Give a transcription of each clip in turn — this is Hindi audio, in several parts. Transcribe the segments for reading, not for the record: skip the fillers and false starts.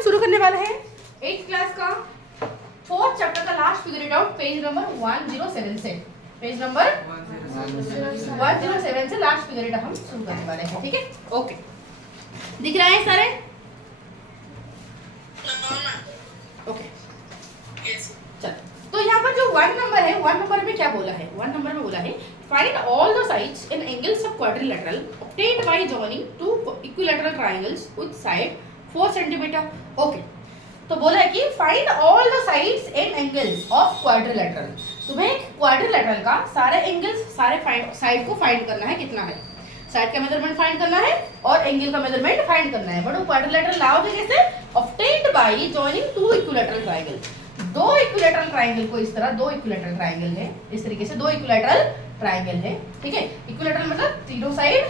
हम शुरू करने वाले हैं 8th क्लास का 4th चैप्टर का last figure it out page number 107 से। पेज नंबर 107 से लास्ट फिगर इट हम शुरू करने वाले हैं। ठीक है, ओके, दिख रहा है सारे? ओके, चल, तो यहाँ पर जो 1 नंबर है, 1 नंबर में क्या बोला है? 1 नंबर में बोला है find all the sides in angles of quadrilateral obtained by joining two equilateral triangles with side 4 cm। Okay, तो बोला है कि find all the sides and angles of quadrilateral. तुम्हें क्वाड्रिलेटरल का सारे एंगल्स, सारे साइड को फाइंड करना है। कितना है? साइड का मेजरमेंट फाइंड करना है और एंगल का मेजरमेंट फाइंड करना है। बट वो क्वाड्रिलेटरल लाओगे कैसे? obtained by joining two equilateral triangles। दो इक्विलेटरल ट्रायंगल को इस तरह, दो इक्विलेटरल ट्रायंगल है इस तरीके से, दो इक्विलेटरल ट्रायंगल है। ठीक है, इक्विलेटरल मतलब तीनों साइड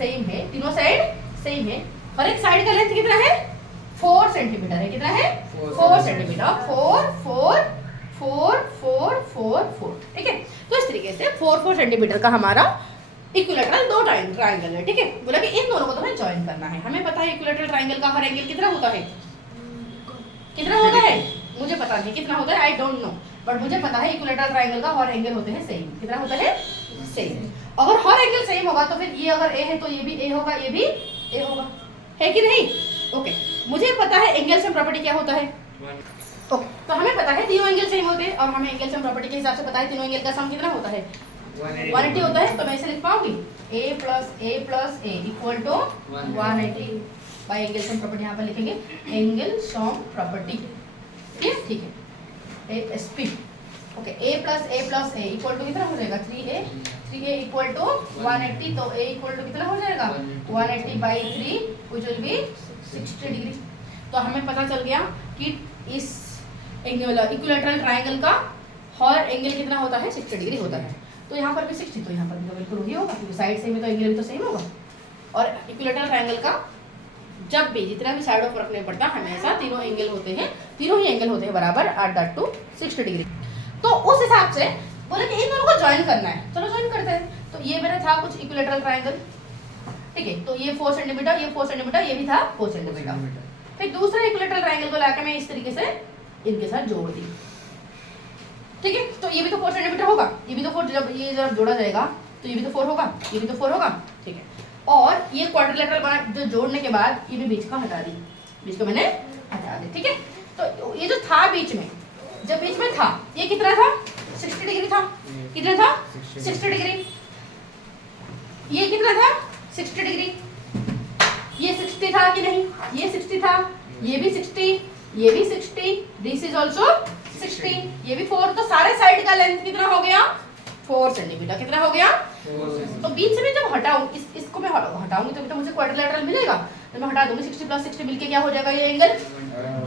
सेम है, तीनों साइड सेम है और एक साइड का लेंथ कितना है? 4 सेंटीमीटर है। कितना है? 4 सेंटीमीटर। 4 4 4 4 4 4। ठीक है, तो इस तरीके से 4 सेंटीमीटर का हमारा इक्विलेटरल दो ट्रायंगल है। ठीक है, बोला कि इन दोनों को तुम्हें ज्वाइन करना है। हमें पता है इक्विलेटरल ट्रायंगल का हर एंगल कितना होता है? कितना होता है? मुझे पता नहीं कितना होता है, आई डोंट नो, बट मुझे पता है इक्विलेटरल ट्रायंगल का हर एंगल होते हैं सेम। कितना होता है? सेम। अगर हर एंगल सेम होगा तो फिर ये अगर ए है तो ये भी ए होगा, ये भी ए होगा, है कि नहीं? ओके, मुझे पता है एंगल सम प्रॉपर्टी क्या होता है। ओके, तो हमें पता है तीनों एंगल सेम होते हैं और हमें एंगल सम प्रॉपर्टी के हिसाब से पता है तीनों एंगल का सम कितना होता है? 180 होता है। तो मैं इसे लिख पाऊंगी a plus a equal to 180 by angle sum property. यहाँ पर लिखेंगे एंगल सम प्रॉपर्टी। ठीक है, ASP। Okay, a plus a equal to कितना हो जाएगा? 3a equal to 180। तो a इक्वल टू कितना हो जाएगा? 180 by 3 which will B 60 degree. तो हमें पता चल गया कि इस एंगल इक्विलेटरल ट्रायंगल का हर एंगल कितना होता है? 60 डिग्री होता है। तो यहाँ पर भी 60, तो यहाँ पर भी तो बिल्कुल वही होगा क्योंकि साइड सेम है तो एंगल भी तो सेम होगा। और इक्विलेटरल ट्रायंगल का जब भी जितना भी साइड ऑफ फर्क नहीं पड़ता, हमेशा तीनों एंगल होते हैं, तीनों ही एंगल होते हैं बराबर एट दैट टू 60 डिग्री। तो उस हिसाब से बोले कि इन दोनों को ज्वाइन करना है। चलो ज्वाइन करते हैं। तो ये मेरा था कुछ इक्विलेटरल ट्रायंगल। ठीक है, तो ये 4 सेंटीमीटर, ये 4 सेंटीमीटर, ये भी था 4 सेंटीमीटर। फिर दूसरे इक्विलेटरल ट्रायंगल को लाकर मैं इस तरीके से इनके साथ जोड़ दी। ठीक है, तो ये भी तो 4 सेंटीमीटर होगा, ये भी तो 4, जब ये जब जोड़ा जाएगा तो ये भी तो 4 होगा, ये भी तो 4 होगा। ठीक है, और ये क्वाड्रिलेटरल बना जो जोड़ने के बाद ये भी बीच का हटा दी, बीच को मैंने हटा दी। ठीक है, तो ये जो था बीच में, जब बीच में था ये कितना था? 60 डिग्री था। कितना था? 60 डिग्री। ये कितना था? 60 डिग्री। ये 60 था कि नहीं? ये 60 था, ये भी 60, ये भी 60, दिस इज ऑल्सो 60, ये भी 4। तो सारे साइड का लेंथ कितना हो गया? 4 सेंटीमीटर। कितना हो गया? तो बीच से जब हटाऊं, इसको मैं हटाऊंगी तो मुझे क्वाड्रिलेटरल मिलेगा। तो मैं हटा दूंगी 60 प्लस 60 मिलके क्या हो जाएगा? ये एंगल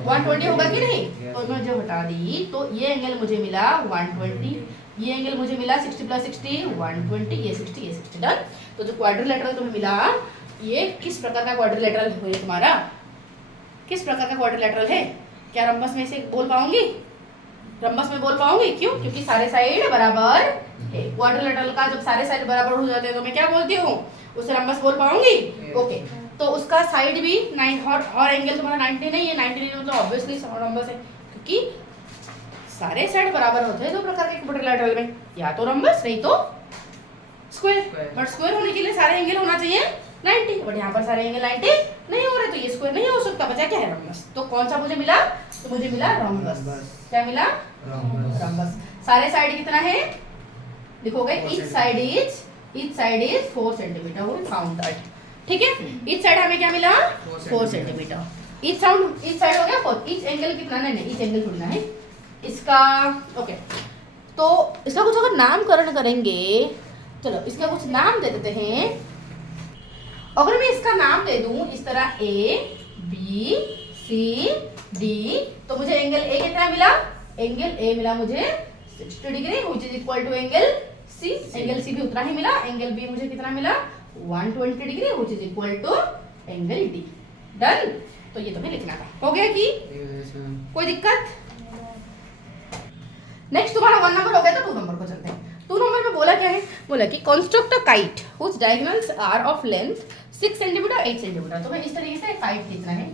120 होगा कि नहीं? तो मैं जब हटा दी तो ये एंगल मुझे मिला 120, ये एंगल मुझे मिला 60 प्लस 60 120, ये 60 डन। तो जो क्वाड्रिलेटरल तुम्हें मिला ये किस प्रकार का क्वाड्रिलेटरल है तुम्हारा? किस प्रकार का क्वाड्रिलेटरल है? क्या रम्बस में से बोल पाऊंगी? रम्बस में बोल पाऊंगी। क्यों? क्योंकि सारे साइड बराबर है। क्वाड्रिलेटरल का जब सारे साइड बराबर हो जाते हैं तो मैं क्या बोलती हूँ? उसे रम्बस बोल पाऊंगी। ओके, तो उसका साइड भी 9 और एंगल तुम्हारा 90 नहीं है। 90 नहीं मतलब ऑब्वियसली रम्बस है, क्योंकि सारे साइड बराबर होते हैं दो प्रकार के क्वाड्रिलेटरल में, या तो रम्बस नहीं तो स्क्वायर। बट स्क्वायर होने के लिए सारे एंगल होना चाहिए 90, बट यहाँ पर सारे एंगल 90 नहीं हो रहे, तो ये स्क्वायर नहीं हो सकता। बचा क्या है? रम्बस। तो कौन सा मुझे मिला? तो मुझे मिला रम्बस। क्या मिला? रम्बस। सारे साइड कितना है? लिखोगे each side is 4 centimetre. We found that. ठीक है, ईच साइड हमें क्या मिला? 4 सेंटीमीटर। ईच साइड हो गया 4। ईच एंगल कितना? नहीं, ईच एंगल ढूंढना है इसका। ओके, तो इसका कुछ अगर नामकरण करेंगे, चलो इसका कुछ नाम दे देते हैं। अगर मैं इसका नाम दे दूं इस तरह A B C D, तो मुझे एंगल A कितना मिला? एंगल A मिला मुझे 60 degree which is equal to angle C। Angle C भी उतना ही मिला। एंगल B मुझे कितना मिला? 120 degree which is equal to angle D। Done. तो ये तुम्हें लिखना था। हो गया कि कोई दिक्कत? नेक्स्ट तुम्हारा 1 नंबर हो गया तो 2 नंबर को चलते हैं। 2 नंबर में बोला क्या है? बोला कि construct a kite whose diagonals are of length 6 centimetre 8 centimetre. तो मैं इस तरीके से काइट खींचना है।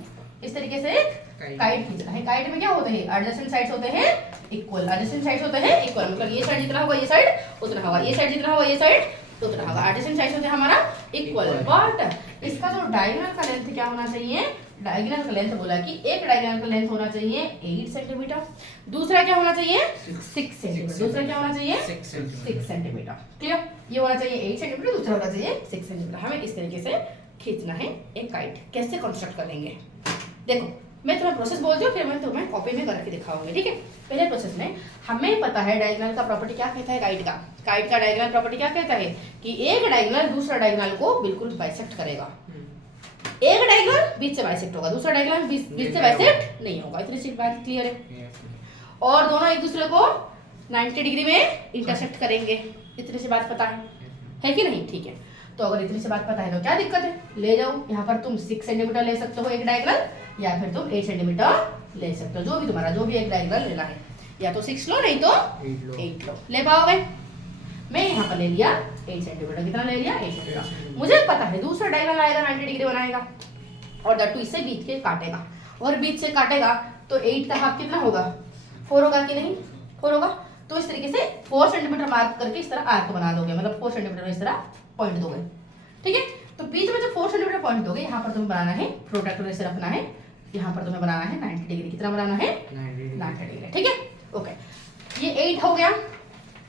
इस तरीके से एक काइट खींचना है। काइट में क्या होते हैं, एडजेसेंट साइड्स होते हैं इक्वल, एडजेसेंट साइड्स होते हैं इक्वल, मतलब ये साइड जितना होगा ये साइड उतना होगा, ये साइड जितना होगा ये साइड उतना होगा, एडजेसेंट साइड्स होते हैं हमारा इक्वल। बट इसका जो डायगोनल का लेंथ क्या होना चाहिए, डायगोनल का लेंथ बोला कि एक डायगोनल का लेंथ होना चाहिए 8 सेंटीमीटर, दूसरा क्या होना चाहिए 6 सेंटीमीटर, दूसरा क्या होना चाहिए 6 सेंटीमीटर। क्लियर, ये होना चाहिए 8 सेंटीमीटर, दूसरा होना चाहिए 6 सेंटीमीटर। हमें इस तरीके से खींचना है एक काइट। कैसे कंस्ट्रक्ट करेंगे, देखो मैं तुम्हें प्रोसेस बोलती हूँ, फिर मैं तुम्हें कॉपी में करके दिखाऊंगी, ठीक है। पहले प्रोसेस में हमें पता है डायगोनल का प्रॉपर्टी क्या कहता है, काइट का डायगोनल प्रॉपर्टी क्या कहता है कि एक डायगोनल दूसरा डायगोनल को बिल्कुल बाइसेक्ट करेगा, एक डायगोनल बीच से बाइसेक्ट होगा, दूसरा डायगोनल बीच से बाइसेक्ट नहीं होगा। इतनी सी बात क्लियर है। और दोनों एक दूसरे को 90 डिग्री में इंटरसेक्ट करेंगे, इतनी सी बात पता है कि नहीं, ठीक है। तो अगर इतनी सी बात पता है तो क्या दिक्कत है, ले जाओ। यहाँ पर तुम 6 सेंटीमीटर ले सकते हो एक डायगोनल, या फिर तुम 8 सेंटीमीटर ले सकते हो, जो भी तुम्हारा जो भी एक डायगोनल लेना है, या तो 6 लो नहीं तो 8 लो, ले पाओगे। मैं यहाँ पर ले लिया 8 सेंटीमीटर, कितना ले लिया 8 सेंटीमीटर। मुझे पता है दूसरा डायगोनल आएगा 90 डिग्री बनाएगा, और दट्टू इससे बीच के काटेगा, और बीच से काटेगा तो 8 का हाफ कितना होगा 4 होगा कि नहीं, 4 होगा। तो इस तरीके से 4 सेंटीमीटर मार्क करके इस तरह आर्क बना दोगे, मतलब 4 सेंटीमीटर इस तरह पॉइंट दोगे, ठीक है। तो बीच में जो 4 सेंटीमीटर पॉइंट दोगे, यहाँ पर तुम्हें बनाना है प्रोट्रैक्टर ऐसे रखना है, यहाँ पर तुम्हें बनाना है 90 डिग्री, कितना बनाना है 90 डिग्री, ठीक है। ओके, ये 8 हो गया,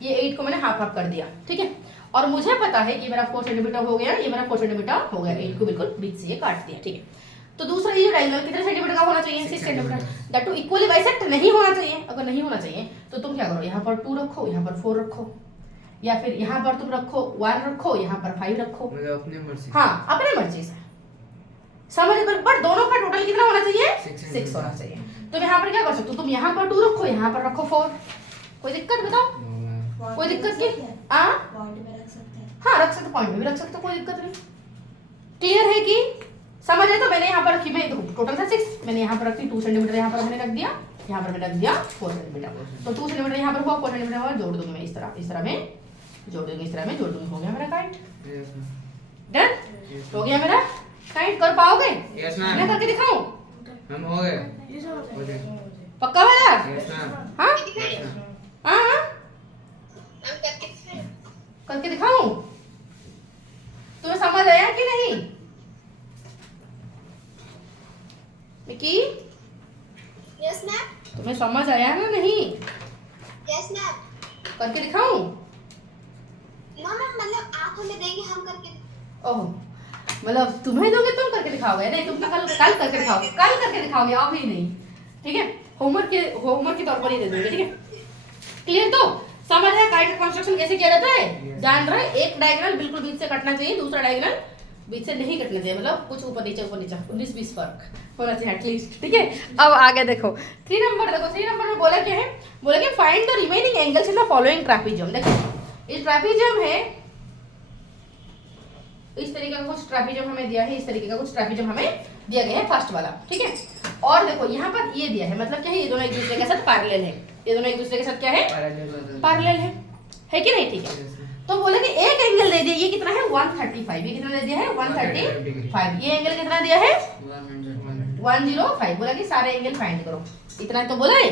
ये 8 को मैंने हाफ हाफ कर दिया, ठीक है। और मुझे पता है ये मेरा 4 सेंटीमीटर हो गया, ये मेरा 4 सेंटीमीटर हो गया, 8 को बिल्कुल बीच से ये काट दिया, ठीक है। तो दूसरा ये डायगोनल कितने सेंटीमीटर का होना चाहिए 6 centimetre, that two equally bisect नहीं होना चाहिए। अगर नहीं होना चाहिए तो तुम क्या करो, यहाँ पर 2 रखो, यहाँ पर 4 रखो, या फिर यहाँ पर तुम रखो 1 रखो, यहाँ पर 5 रखो, मतलब अपनी मर्जी, हाँ अपने मर्जी से, समझ। बट दोनों का टोटल कितना होना चाहिए 6 होना चाहिए। तुम यहाँ पर क्या कर सकते हो, तुम यहाँ पर 2 रखो, यहाँ पर रखो 4, कोई दिक्कत बताओ, कोई दिक्कत की, हाँ रख सकते, पॉइंट में भी रख सकते, कोई दिक्कत नहीं। क्लियर है कि समझ है। तो मैंने यहाँ पर रखी, मैं टोटल था 6, मैंने यहाँ पर रखी 2 सेंटीमीटर, यहाँ पर मैंने रख दिया, यहाँ पर मैंने रख दिया 4 सेंटीमीटर, तो 2 सेंटीमीटर यहाँ पर हुआ, 4 सेंटीमीटर हुआ, जोड़ दूंगी मैं इस तरह में जोड़ दूंगी, इस तरह में जोड़ दूंगी, हो गया मेरा काइट। डन, हो गया मेरा काइट। कर पाओगे? Yes ma'am. मैं करके दिखाऊं? मैम हो गया, पक्का वाला? Yes ma'am. हाँ हाँ करके दिखाऊं? तुम्हें समझ आया कि नहीं निकी? Yes ma'am. तुम्हें समझ आया ना नहीं? Yes ma'am. करके दिखाऊं? नो मैम, मतलब आप हमें देंगे, हम करके। ओह, मतलब तुम्हें दोगे तुम करके दिखाओगे? नहीं, तुम तो कल करके दिखाओगे, कल करके दिखाओगे, अभी नहीं, ठीक है। होमवर्क के तौर पर ही दे दोगे, ठीक है। क्लियर? तो समझ है काइट कंस्ट्रक्शन कैसे किया जाता है, जान रहे? एक डायगोनल बिल्कुल बीच से कटना चाहिए, दूसरा डायगोनल बीच से नहीं कटना चाहिए, मतलब कुछ ऊपर नीचे 19-20 फर्क होना चाहिए एटलीस्ट, ठीक है। अब आगे देखो 3 नंबर, देखो 3 नंबर में बोला क्या है, बोला कि find the remaining angles in the following trapezium. देखो ये ट्रापेजियम है, इस तरीके का कुछ ट्रापेजियम हमें दिया है, इस तरीके का कुछ ट्रापेजियम हमें दिया गया है फर्स्ट वाला, ठीक है। और देखो यहाँ पर ये दिया है, मतलब क्या है, ये दोनों एक दूसरे के साथ पैरेलल है, ये दोनों एक दूसरे के साथ क्या है, पैरेलल है कि नहीं, ठीक है। तो बोले कि एक एंगल दे दिया, ये कितना है 135, ये कितना दे दिया है 135, ये एंगल कितना दिया है 105। बोला कि सारे एंगल फाइंड करो, इतना तो बोला है,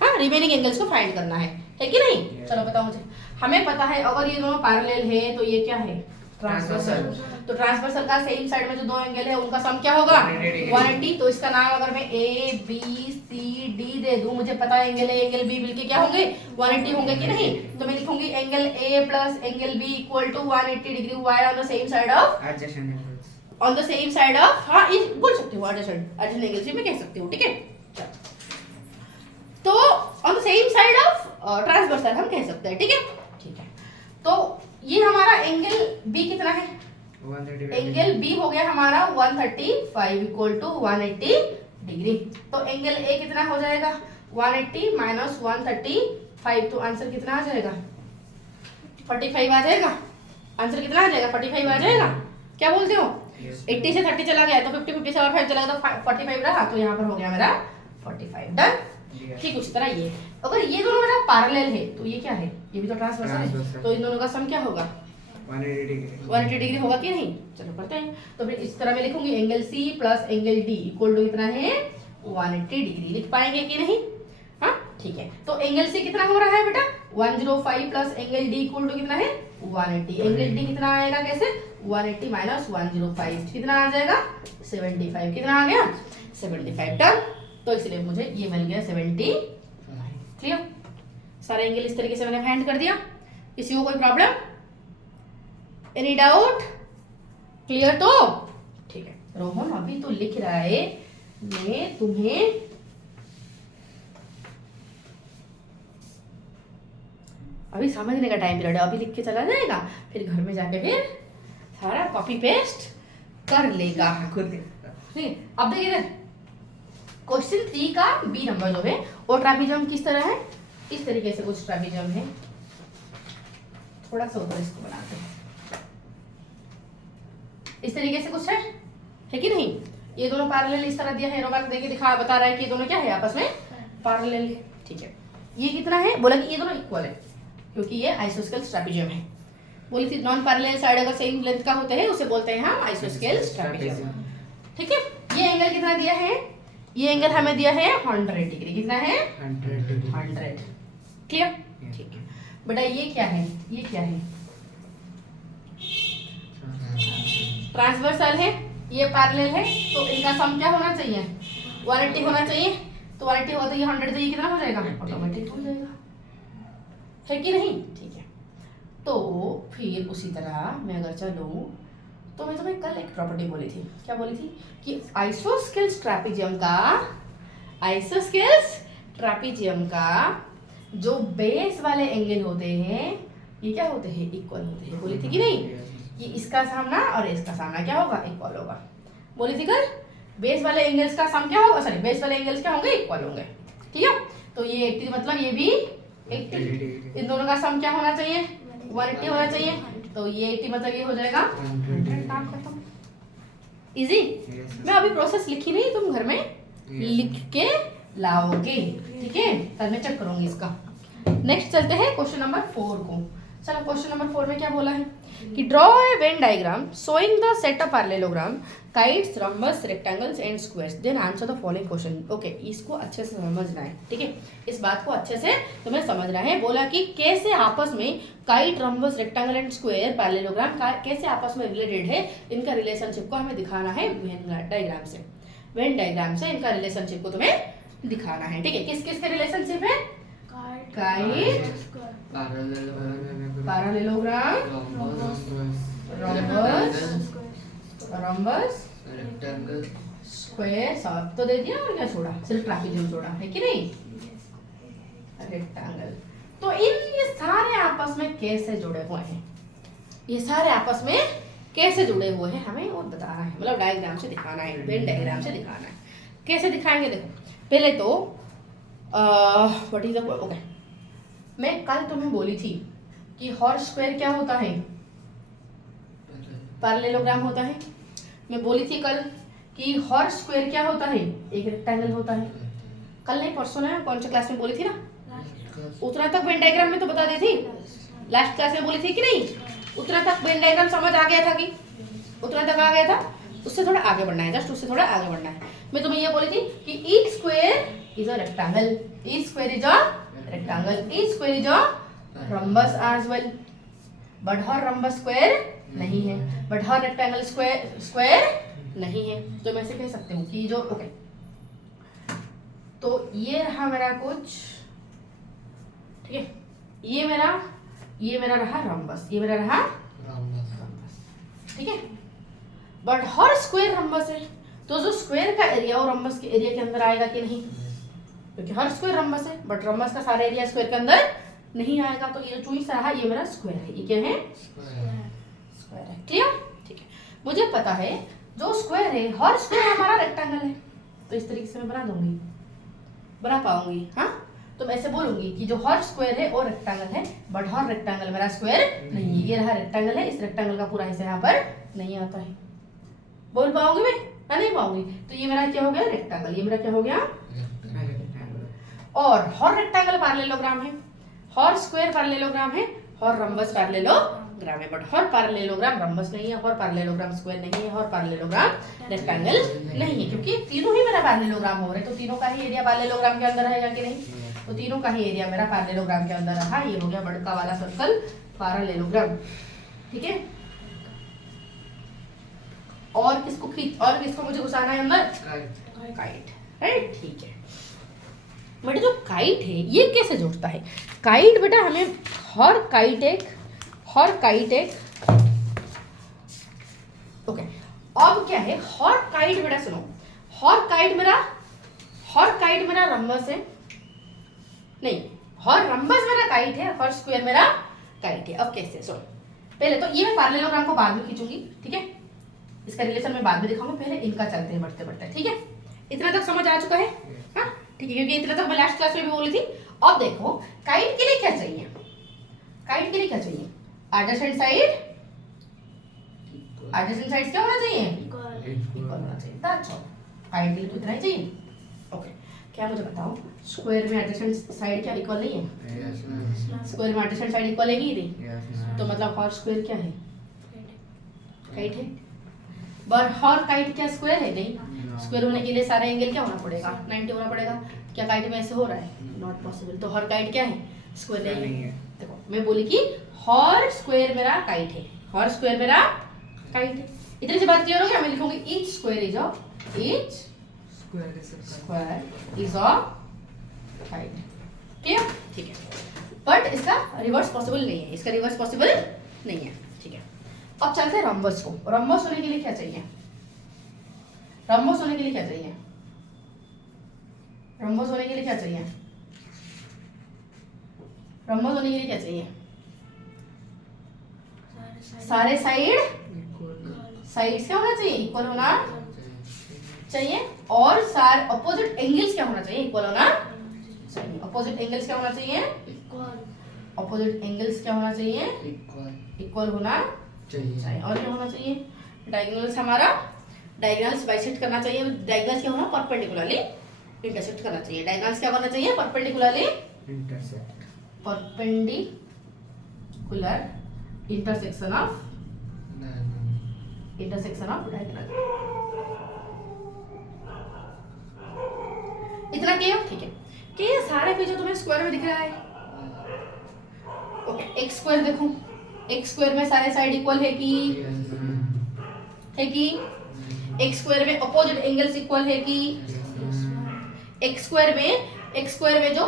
हाँ रिमेनिंग एंगल्स को फाइंड करना है कि नहीं। चलो बताओ मुझे, हमें पता है अगर ये दोनों पैरेलल है तो ये क्या है ट्रांसवर्सल, तो ट्रांसवर्सल का सेम साइड में जो दो एंगल है उनका सम क्या होगा 180। तो इसका नाम अगर मैं ए बी सी डी दे दूं, मुझे पता है एंगल ए एंगल बी मिलके क्या होंगे 180 होंगे कि नहीं। तो मैं लिखूंगी angle a plus angle b equal to 180 degree why on the same side of, on the same side of, हाँ ये बोल सकती हूँ एडजेसेंट एंगल से मैं कह सकती हूँ, ठीक है। तो on the same side of transversal हम कह सकते हैं, ठीक है, ठीक है। तो ये हमारा एंगल बी कितना है, एंगल बी हो गया हमारा 135 इक्वल टू 180 डिग्री। तो एंगल ए कितना हो जाएगा 180 माइनस 135, तो आंसर कितना आ जाएगा 45 आ जाएगा। आंसर कितना आ जाएगा 45 आ जाएगा, क्या बोलते हो? 80 से 30 चला गया तो 50 से और 5 चला गया तो 45 रहा, तो यहाँ पर हो गया मेरा 45। डन, ठीक। उसी तरह ये अगर ये दोनों मेरा पैरेलल है तो ये क्या है, ये भी तो ट्रांसवर्सल है, तो इन दोनों का सम क्या होगा 180 डिग्री होगा कि नहीं? चलो करते हैं। तो फिर इस तरह मैं लिखूंगी angle c plus angle d equal to कितना है 180 डिग्री। लिख पाएंगे कि नहीं? हाँ ठीक है। तो एंगल सी कितना हो रहा है बेटा 105 plus angle d equal to कितना है 180। एंगल डी कितना आएगा कैसे 180 माइनस 105 कितना आ जाएगा 75। कितना आ गया 75 टर्म। तो इसलिए मुझे ये मिल गया 70। क्लियर? सारे एंगल इस तरीके से मैंने फाइंड कर दिया। किसी को कोई प्रॉब्लम? Any doubt? क्लियर? तो ठीक है। रोहन अभी तो लिख रहा है, मैं तुम्हें अभी समझने का टाइम पीरियड है, अभी लिख के चला जाएगा, फिर घर में जाके फिर सारा कॉपी पेस्ट कर लेगा खुद। ठीक, अब देखिए क्वेश्चन 3 का बी नंबर जो है वो ट्रापेजियम किस तरह है, इस तरीके से कुछ ट्रापेजियम है। थोड़ा सा ऊपर इसको बनाते हैं, इस तरीके से कुछ है कि नहीं? ये दोनों पैरेलल इस तरह दिया है, रोबा देखिए दिखा बता रहा है कि ये दोनों क्या है आपस में पैरेलल है। ठीक है, ये कितना है बोला कि ये दोनों इक्वल है क्योंकि ये आइसोस्केल्स ट्रापेजियम है। बोली थी नॉन पैरेलल साइड अगर सेम लेंथ का होते हैं उसे बोलते हैं हम आइसोस्केल्स ट्रापेजियम। ठीक है, ये एंगल कितना दिया है? ये एंगल हमें दिया है 100 डिग्री। कितना है 100। क्लियर? ठीक है बेटा, ये क्या है? ये क्या है? ट्रांसवर्सल है, ये पैरेलल है, तो इनका सम क्या होना चाहिए 180 होना चाहिए। तो 180 होता है ये 100, तो ये कितना हो जाएगा ऑटोमेटिक हो जाएगा, है कि नहीं? ठीक है, तो फिर उसी तरह मैं अगर चलूँ तो मैं तुम्हें कल एक प्रॉपर्टी बोली थी, क्या बोली थी कि आइसोस्केल्स ट्रापेजियम का जो बेस वाले एंगल होते हैं ये क्या होते हैं इक्वल होते हैं। बोली थी कि नहीं कि इसका सामना और इसका सामना क्या होगा इक्वल होगा। बोली थी कल बेस वाले एंगल्स का सम क्या होगा, सॉरी बेस वाले एंगल्स क्या होंगे इक्वल होंगे। ठीक है, तो ये 80 मतलब ये भी 80, इन दोनों का सम क्या होना चाहिए 180 होना चाहिए। तो ये 80 मतलब ये हो जाएगा 100। काम खत्म, इजी। मैं अभी प्रोसेस लिखी नहीं, तुम घर में लिख के लाओगे। ठीक है, कल मैं चेक करूंगी इसका। नेक्स्ट चलते हैं क्वेश्चन नंबर 4 को। चलो क्वेश्चन नंबर 4 में क्या बोला है कि draw a Venn diagram showing the set of parallelogram kites rhombus rectangles and squares then answer the following question. Okay, इसको अच्छे से समझना है। ठीक है, इस बात को अच्छे से तुम्हें समझना है। बोला कि कैसे आपस में kite rhombus rectangle and square parallelogram कैसे आपस में रिलेटेड है, इनका रिलेशनशिप को हमें दिखाना है वेन डायग्राम से इनका रिलेशनशिप को तुम्हें दिखाना है। ठीक है, किस किस के रिलेशनशिप है? काइट पैरेललोग्राम रम्बस स्क्वायर सब तो दे दिया और क्या छोड़ा, सिर्फ ट्रापेजियम छोड़ा, है कि नहीं रेक्टेंगल। तो ये सारे आपस में कैसे जुड़े हुए हैं, ये सारे आपस में कैसे जुड़े हुए हैं हमें वो बताना है, मतलब डायग्राम से दिखाना है, वेन डायग्राम से दिखाना है। कैसे दिखाएंगे देखो, पहले तो व्हाट इज द ओके, मैं कल तुम्हें बोली थी कि हॉर्स स्क्वायर क्या होता है पैरेललोग्राम होता है। मैं बोली थी कल कि हॉर्स स्क्वायर क्या होता है एक रेक्टेंगल होता है। कल नहीं परसों ना, कौन सी क्लास में बोली थी ना, उतना तक वेन डायग्राम में तो बता दी थी, लास्ट क्लास में बोली थी कि नहीं, उतना तक वेन डायग्राम समझ आ गया था कि उतना तक आ गया था, उससे थोड़ा आगे बढ़ना है, जस्ट उससे थोड़ा आगे बढ़ना है। मैं तुम्हें ये बोली थी कि each square is a rectangle, each square is a rectangle, each square is a rhombus as well, but her rhombus square नहीं है, but हर रेक्टेंगल स्क्वायर नहीं है। तो मैं ऐसे कह सकती हूँ कि जो ओके, तो ये रहा मेरा कुछ, ठीक है, ये मेरा रहा rhombus, ये मेरा रहा rhombus, ठीक है, बट हर स्क्वायर rhombus है, तो जो स्क्वायर का एरिया वो rhombus के एरिया के अंदर आएगा कि नहीं, क्योंकि हर स्क्वायर rhombus है, बट rhombus का सारा एरिया स्क्वायर के अंदर नहीं आएगा। तो ये जो चॉइस रहा ये मेरा स्क्वायर है, ये क्या है स्क्वायर है। क्लियर? ठीक है, मुझे पता है जो स्क्वायर है हर स्क्वायर हमारा रेक्टेंगल है, तो इस तरीके से मैं बना पाऊंगी। हाँ, तो मैं ऐसे बोलूंगी कि जो हर स्क्वायर है वो रेक्टेंगल है, बट हर रेक्टेंगल मेरा स्क्वायर नहीं है। ये रहा रेक्टेंगल है, इस रेक्टेंगल का पूरा हिस्सा यहाँ पर नहीं आता है। बोल पाऊंगी मैं? नहीं पाऊंगी। तो ये मेरा क्या हो गया रेक्टेंगल, ये मेरा क्या हो गया और हर रेक्टेंगल पैरेललोग्राम है, हर स्क्वायर पैरेललोग्राम है, हर रम्बस पैरेललोग्राम पैरेललोग्राम है, बट हर पैरेललोग्राम रम्बस नहीं है, हर पैरेललोग्राम स्क्वायर नहीं है, हर पैरेललोग्राम रेक्टेंगल नहीं है, क्योंकि तीनों ही मेरा पैरेललोग्राम हो रहे हैं, तो तीनों का ही एरिया पैरेललोग्राम के अंदर है या कि नहीं, तो तीनों का ही एरिया मेरा पैरेललोग्राम के अंदर रहा। ये हो गया बड़का वाला सर्कल पैरेललोग्राम, ठीक है। और किसको मुझे घुसाना है अंदर, काइट, राइट, ठीक है। बेटा जो काइट है ये कैसे जुड़ता है, काइट बेटा हमें हर काइट एक ओके। अब क्या है, हर काइट बेटा सुनो, हर काइट मेरा रम्बस है, नहीं हर रम्बस मेरा काइट है, हर स्क्वायर मेरा काइट है। अब कैसे, सुनो पहले तो ये मैं पैरेललोग्राम को बाद में खींचूंगी, ठीक है, इसका रिलेशन मैं बाद में दिखाऊंगा, पहले इनका चलते हैं बढ़ते बढ़ते, ठीक है। इतना तक समझ आ चुका है, हाँ ठीक है, क्योंकि इतना तक मैं लास्ट क्लास में भी बोली थी। अब देखो काइट के लिए क्या चाहिए, काइट के लिए क्या चाहिए, एडजेसेंट साइड्स क्या होना चाहिए, इक्वल होना चाहिए, दैट्स ऑल। काइट के लिए तो इतना ही चाहिए, ओके। क्या मुझे बताओ, स्क्वायर में एडजेसेंट साइड क्या इक्वल नहीं है, स्क्वायर में एडजेसेंट साइड इक्वल है कि नहीं, तो मतलब हर स्क्वायर क्या है, काइट है, पर हर काइट क्या स्क्वायर है, नहीं, स्क्वायर होने के लिए सारे एंगल क्या होना पड़ेगा, 90 होना पड़ेगा। क्या काइट में ऐसे हो रहा है, नॉट पॉसिबल, तो हर काइट क्या है, स्क्वायर नहीं है। देखो मैं बोली कि हर स्क्वायर मेरा काइट है, हर स्क्वायर मेरा काइट है। इतनी सी बात क्लियर हो गया। मैं लिखूंगी each square is a kite, clear, ठीक है। बट इसका रिवर्स पॉसिबल नहीं है, इसका रिवर्स पॉसिबल नहीं है, ठीक है। अब चलते हैं रम्बस को। रम्बस होने के लिए क्या चाहिए, रम्बस होने के लिए क्या चाहिए, रम्बस होने के लिए क्या चाहिए, रम्बस होने के लिए क्या चाहिए, सारे साइड्स क्या होना चाहिए, इक्वल होना चाहिए, और सारे अपोजिट एंगल्स क्या होना चाहिए, इक्वल होना चाहिए। अपोजिट एंगल्स क्या होना चाहिए, अपोजिट एंगल्स क्या होना चाहिए, इक्वल होना चाहिए। और क्या होना चाहिए, डायगोनल्स हमारा, डायगोनल्स बाइसेक्ट करना चाहिए, डायगोनल्स क्या होना, परपेंडिकुलरली इंटरसेक्ट करना चाहिए। डायगोनल्स क्या करना चाहिए, perpendicularly intersect, perpendicular intersection of diagonal. इतना क्लियर, ठीक है। कि ये सारे फीचर तुम्हें स्क्वायर में दिख रहा है, ओके। एक स्क्वायर देखो, एक स्क्वायर में सारे साइड इक्वल है कि एक स्क्वायर में अपोजिट एंगल्स इक्वल है कि एक स्क्वायर में जो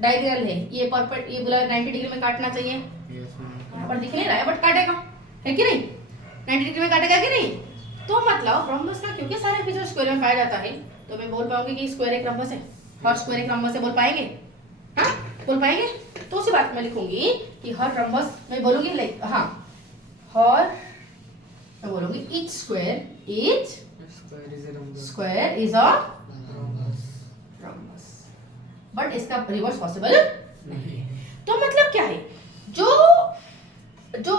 डायगोनल है ये परपेंड, ये बोला 90 डिग्री में काटना चाहिए, यहाँ पर दिख नहीं रहा है बट काटेगा, है कि नहीं, 90 डिग्री में काटेगा कि नहीं। तो मतलब रम्बस का क्योंकि सारे फीचर स्क्वायर में पाया जाता है, तो मैं बोल पाऊंगी कि स्क्वायर एक रम्बस है, हर स्क्वायर एक रम्बस है, बोल पाएंगे, हाँ बोल पाएंगे। तो उसी बात में लिखूंगी कि हर रम्बस, मैं बोलूंगी लाइक, हाँ हर, मैं बोलूंगी each square is a rhombus, but इसका रिवर्स पॉसिबल नहीं है। तो मतलब क्या है, जो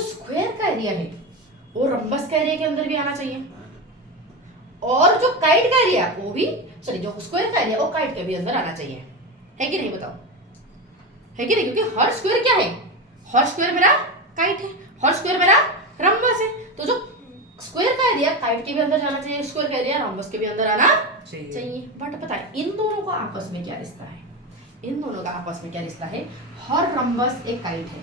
स्क्वायर का एरिया है वो रम्बस का एरिया के अंदर भी आना चाहिए, और जो काइट का एरिया वो भी, सॉरी जो स्क्वायर का एरिया वो काइट के भी अंदर आना चाहिए, है कि नहीं, बताओ, है कि नहीं, क्योंकि हर स्क्वायर क्या है, हर स्क्वायर मेरा काइट है, हर स्क्वायर मेरा रम्बस है, तो जो स्क्वायर का एरिया काइट के भी अंदर जाना चाहिए, स्क्वायर का एरिया रम्बस के भी अंदर आना चाहिए। बट पता है इन दोनों का आपस में क्या रिश्ता है, इन दोनों का आपस में क्या रिश्ता है, हर रम्बस एक काइट है।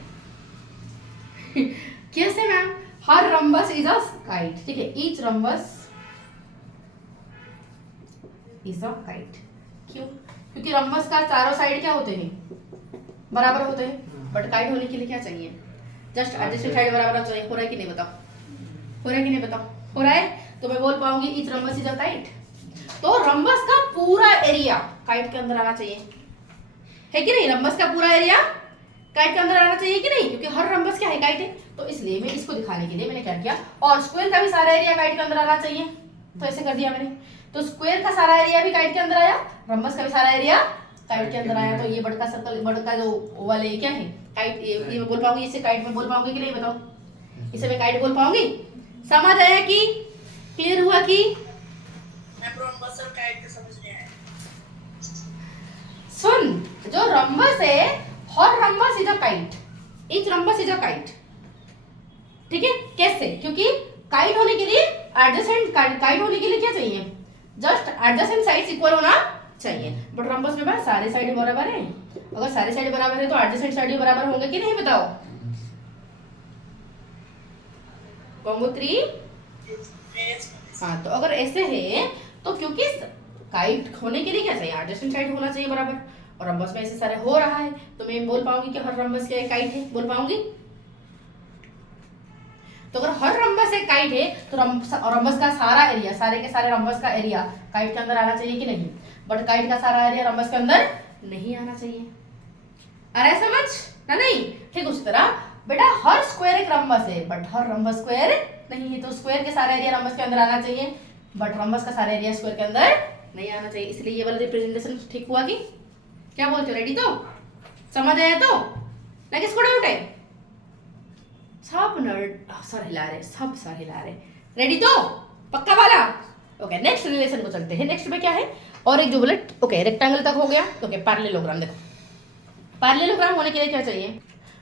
कैसे ma'am, her rhombus is a kite, ठीक है, each rhombus is a kite. क्यों, क्योंकि रम्बस का चारों साइड क्या होते हैं, बराबर होते हैं, बट काइट होने के लिए क्या चाहिए, जस्ट एडजेसेंट साइड बराबर होना चाहिए। हो रहा है कि नहीं बताओ, हो रहा है कि नहीं बताओ, हो रहा है, तो मैं बोल पाऊंगी each rhombus is a kite. तो रम्बस का पूरा एरिया काइट के अंदर आना चाहिए, है कि नहीं, रम्बस का पूरा एरिया काइट के अंदर आना चाहिए कि नहीं, क्योंकि हर रम्बस क्या है, काइट है। तो इसलिए मैं इसको दिखाने के लिए मैंने क्या किया, और स्क्वायर का भी सारा एरिया काइट के अंदर आना चाहिए, तो ऐसे कर दिया मैंने। तो स्क्वायर का सारा एरिया भी काइट के अंदर आया, रम्बस का भी सारा एरिया काइट के अंदर आया, तो ये बड़का सर्कल, बड़का जो वाले क्या है काइट, ये मैं बोल पाऊंगी, इसे काइट में बोल पाऊंगी कि नहीं बताओ, इसे मैं काइट बोल पाऊंगी। समझ आया कि क्लियर हुआ कि सुन, जो रम्बस है हर rhombus is a kite, each rhombus is a kite. ठीक है, कैसे? क्योंकि काइट होने के लिए एडजेसेंट, काइट होने के लिए क्या चाहिए? जस्ट एडजेसेंट साइड्स इक्वल होना चाहिए। बट रंबस में बस सारे साइड बराबर है। अगर सारे साइड बराबर है तो एडजेसेंट साइड भी बराबर होंगे कि नहीं, बताओ? गंगोत्री, हाँ, तो अगर ऐसे है तो क्योंकि काइट होने के लिए क्या चाहिए? एडजेसेंट साइड होना चाहिए बराबर। और रंबस में ऐसे सारे हो रहा है तो मैं बोल पाऊंगी कि हर रंबस क्या काइट है? बोल पाऊंगी? तो अगर हर रंबस एक काइट है तो रंबस का सारा एरिया, सारे के सारे रंबस का एरिया काइट के अंदर आना चाहिए कि नहीं? बट काइट का सारा एरिया रंबस के अंदर नहीं आना चाहिए। आ रहा है समझ ना? नहीं? ठीक उसी तरह बेटा हर स्क्वायर एक रंबस है बट हर रंबस स्क्वायर नहीं है। तो स्क्वायर के सारा एरिया रंबस के अंदर आना चाहिए बट रंबस का सारा एरिया स्क्वायर के अंदर नहीं आना चाहिए। इसलिए ये वाला रिप्रेजेंटेशन ठीक हुआ कि क्या बोलते हो? रेडी? तो समझ आया तो ना? किसको डाउट है? सब सर हिला रहे, सब सर हिला रहे। रेडी तो? पक्का वाला? ओके, नेक्स्ट रिलेशन को चलते हैं। नेक्स्ट में क्या है? और एक जो बोले, ओके, रेक्टेंगल तक हो गया। ओके, पैरेललोग्राम देखो, पैरेललोग्राम होने के लिए क्या चाहिए?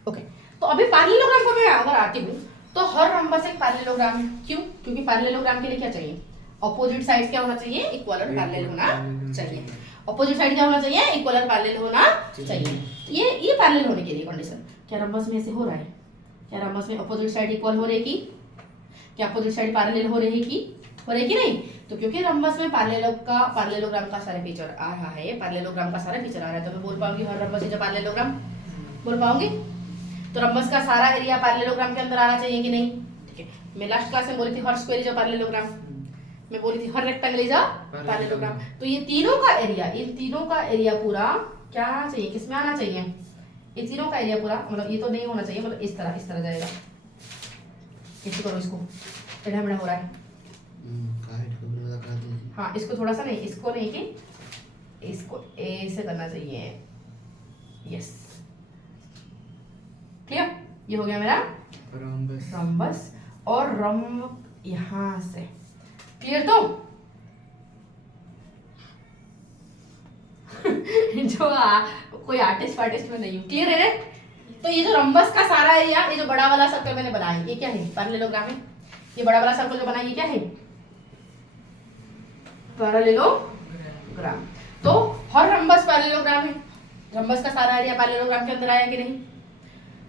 ओके, तो अभी पैरेललोग्राम को मैं अगर आती हूँ तो हर रंबस एक पैरेललोग्राम है। क्यों? क्योंकि पैरेललोग्राम के लिए क्या चाहिए? ऑपोजिट साइड क्या होना चाहिए? इक्वल और पैरेलल होना चाहिए। ऑपोजिट साइड क्या होना चाहिए? इक्वल और पैरेलल होना चाहिए। ये पैरेलल होने के लिए कंडीशन। क्या रंबस में ऐसे हो रहा है? क्या रंबस में अपोजिट साइड इक्वल हो रही की? क्या अपोजिट साइड पैरेलल हो रही की? हो रही की नहीं? तो क्योंकि रंबस में पैरेललोग्राम का सारा फीचर आ रहा है, पैरेललोग्राम का सारा फीचर आ रहा है, तो मैं बोल पाऊंगी हर रंबस इज अ पैरेललोग्राम। बोल पाऊंगी? तो रंबस का सारा एरिया पैरेललोग्राम के अंदर आना चाहिए कि नहीं? ठीक है, मैं लास्ट क्लास में बोली थी हर स्क्वायर इज अ पैरेललोग्राम, मैं बोली थी हर रेक्टेंगल इज अ पैरेललोग्राम। तो ये तीनों का एरिया, इन तीनों का एरिया पूरा क्या आना चाहिए? किसमें आना चाहिए? ये तीनों का एरिया पूरा, मतलब ये तो नहीं होना चाहिए, मतलब इस तरह जाएगा। कैसे करो इसको? टेढ़ा मेढ़ा हो रहा है। हाँ, इसको थोड़ा सा नहीं, इसको नहीं कि इसको ऐसे करना चाहिए। Yes, clear? ये हो गया मेरा रंबस और रंब यहाँ से। क्लियर? तो जो कोई आर्टिस्ट में नहीं हूँ। क्लियर है? तो ये जो रंबस का सारा एरिया, ये जो बड़ा वाला सर्कल मैंने बनाया, ये क्या है? पैरेललोग्राम है। ये बड़ा वाला सर्कल जो बनाया ये क्या है? पैरेललोग्राम। तो हर रंबस पैरेललोग्राम है। रंबस का सारा एरिया पैरेललोग्राम के अंदर आया कि नहीं?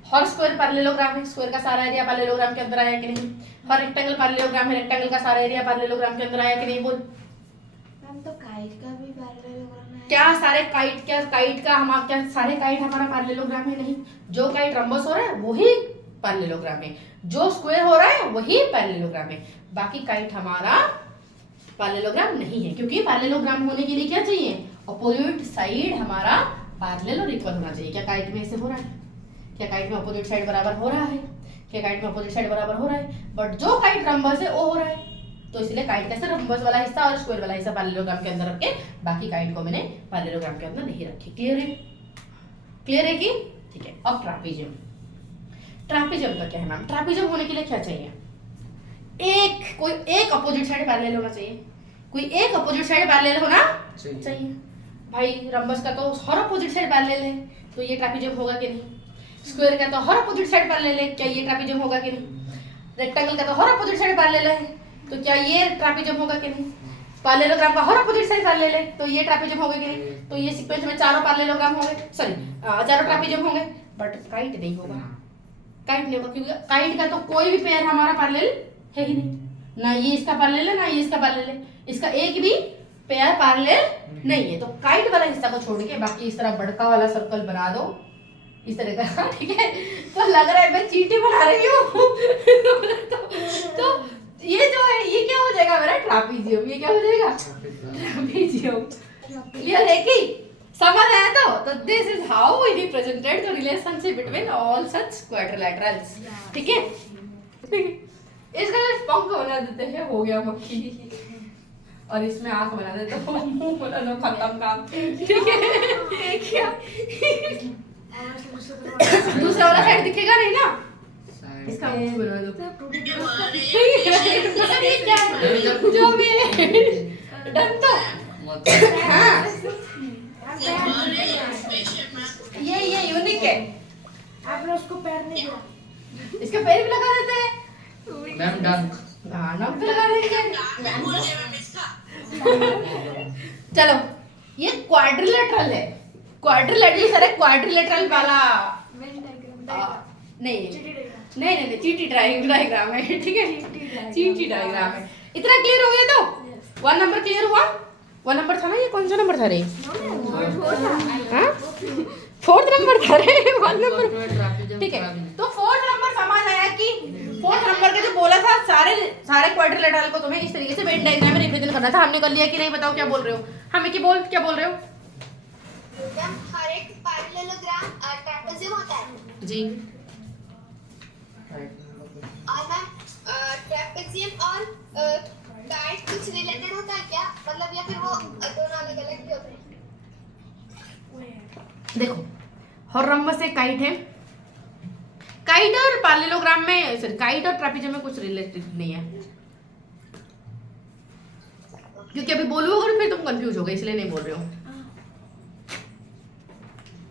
हर स्क्वायर पैरेललोग्राम है, स्क्वायर का सारा एरिया पैरेललोग्राम के अंदर आया कि नहीं? हर रेक्टेंगल पैरेललोग्राम है, रेक्टेंगल का सारा एरिया पैरेललोग्राम के अंदर आया कि नहीं? बोल। मैम तो काइट का भी पैरेललोग्राम है। क्या सारे काइट, क्या काइट का हमारा, क्या सारे काइट हमारा पैरेललोग्राम है? नहीं। जो काइट रंबस हो रहा है वही पैरेललोग्राम है, जो स्क्वायर हो रहा है वही पैरेललोग्राम है। बाकी काइट हमारा पैरेललोग्राम नहीं है। क्योंकि पैरेललोग्राम होने के लिए क्या चाहिए? अपोजिट साइड हमारा पैरेलल और इक्वल होना चाहिए। क्या काइट में ऐसे हो रहा है? क्या काइट में अपोजिट साइड बराबर हो रहा है? क्या काइट में अपोजिट साइड बराबर हो रहा है? बट जो काइट रंबस है वो हो रहा है, तो इसलिए काइट का सिर्फ रंबस वाला हिस्सा और स्क्वायर वाला हिस्सा पैरेललोग्राम के अंदर रख के बाकी काइट को मैंने पैरेललोग्राम के अंदर नहीं रखी। क्लियर है? क्लियर है कि? ठीक है। अब ट्रापीजियम। ट्रापीजियम का क्या है मैम? ट्रापीजियम होने के लिए क्या चाहिए? कोई एक अपोजिट साइड पैरेलल होना चाहिए। कोई एक अपोजिट साइड पैरेलल होना चाहिए। भाई रंबस का तो हर अपोजिट साइड पैरेलल है, तो ये ट्रापीजियम होगा कि नहीं? स्क्वायर का तो हर अपोजिट साइड पैरेलल है, क्या ये ट्रापीजियम होगा कि नहीं? रेक्टेंगल का तो हर अपोजिट साइड पैरेलल है, तो क्या ये ट्रापीजियम होगा कि नहीं? पैरेललोग्राम का हर अपोजिट साइड पैरेलल है, तो ये ट्रापीजियम होगा कि नहीं? तो ये सीक्वेंस में चारों पैरेललोग्राम होंगे, सॉरी चारों ट्रापीजियम होंगे। बट काइट नहीं होगा, काइट नहीं होगा, क्योंकि काइट का तो कोई भी पेयर हमारा पैरेलल है ही नहीं। ना ये इसका पैरेलल है, ना ये इसका पैरेलल है, इसका एक भी पेयर पैरेलल नहीं है। तो काइट वाला हिस्सा को छोड़ के बाकी इस तरह बड़का वाला सर्कल बना दो इस तरह का, ठीक है? तो लग रहा है मैं चींटी बना रही हूँ। तो ये जो है ये क्या हो जाएगा मेरा? ट्रापीजियम। ये क्या हो जाएगा? ट्रापीजियम। क्लियर है कि? समझ आया? तो this is how we represented the relationship between all such quadrilaterals. ठीक है? इसका पंख बना देते हैं, हो गया मक्खी, और इसमें आंख बना देते हो, मुंह बना दो, खत्म काम। ठीक है? क्या दूसरा वाला साइड दिखेगा नहीं ना, इसका मुंह बना दो, जो भी डन। तो हाँ, ये यूनिक है, आपने उसको पैर नहीं दिया। इसके पैर भी लगा देते हैं। Ma'am done. हाँ नॉक पे लगा देंगे। चलो ये क्वाड्रिलेटरल है। क्वाड्रिलेटरल सर है क्वाड्रिलेटरल वाला वेन डायग्राम नहीं चीटी डायग्राम नहीं चीटी डायग्राम है, ठीक है चीटी डायग्राम है। इतना क्लियर हो गया तो 1 नंबर क्लियर हुआ। 1 नंबर था ना, ये कौन सा नंबर था रे? हाँ 4th नंबर था रे 1 नंबर, ठीक है। तो 4th नंबर समझ आया कि 4th नंबर का जो बोला था सारे क्वाड्रिलेटरल को तुम्हें इस तरीके से वेन डायग्राम में रिप्रेजेंट करना था। हमने कर लिया कि नहीं? बताओ क्या बोल रहे हो? हमें क्या बोल रहे हो? मैम हर एक पैरेललोग्राम ट्रापेजियम होता है जी और मैम ट्रापेजियम और काइट कुछ रिलेटेड होता है क्या? मतलब या फिर वो दोनों अलग अलग भी होते हैं? देखो हर रम्बस एक काइट है। काइट और पैरेललोग्राम में सॉरी काइट और ट्रापेजियम में कुछ रिलेटेड नहीं है, क्योंकि अभी बोलूंगा और फिर तुम कंफ्यूज हो गए, इसलिए नहीं बोल रहे हो।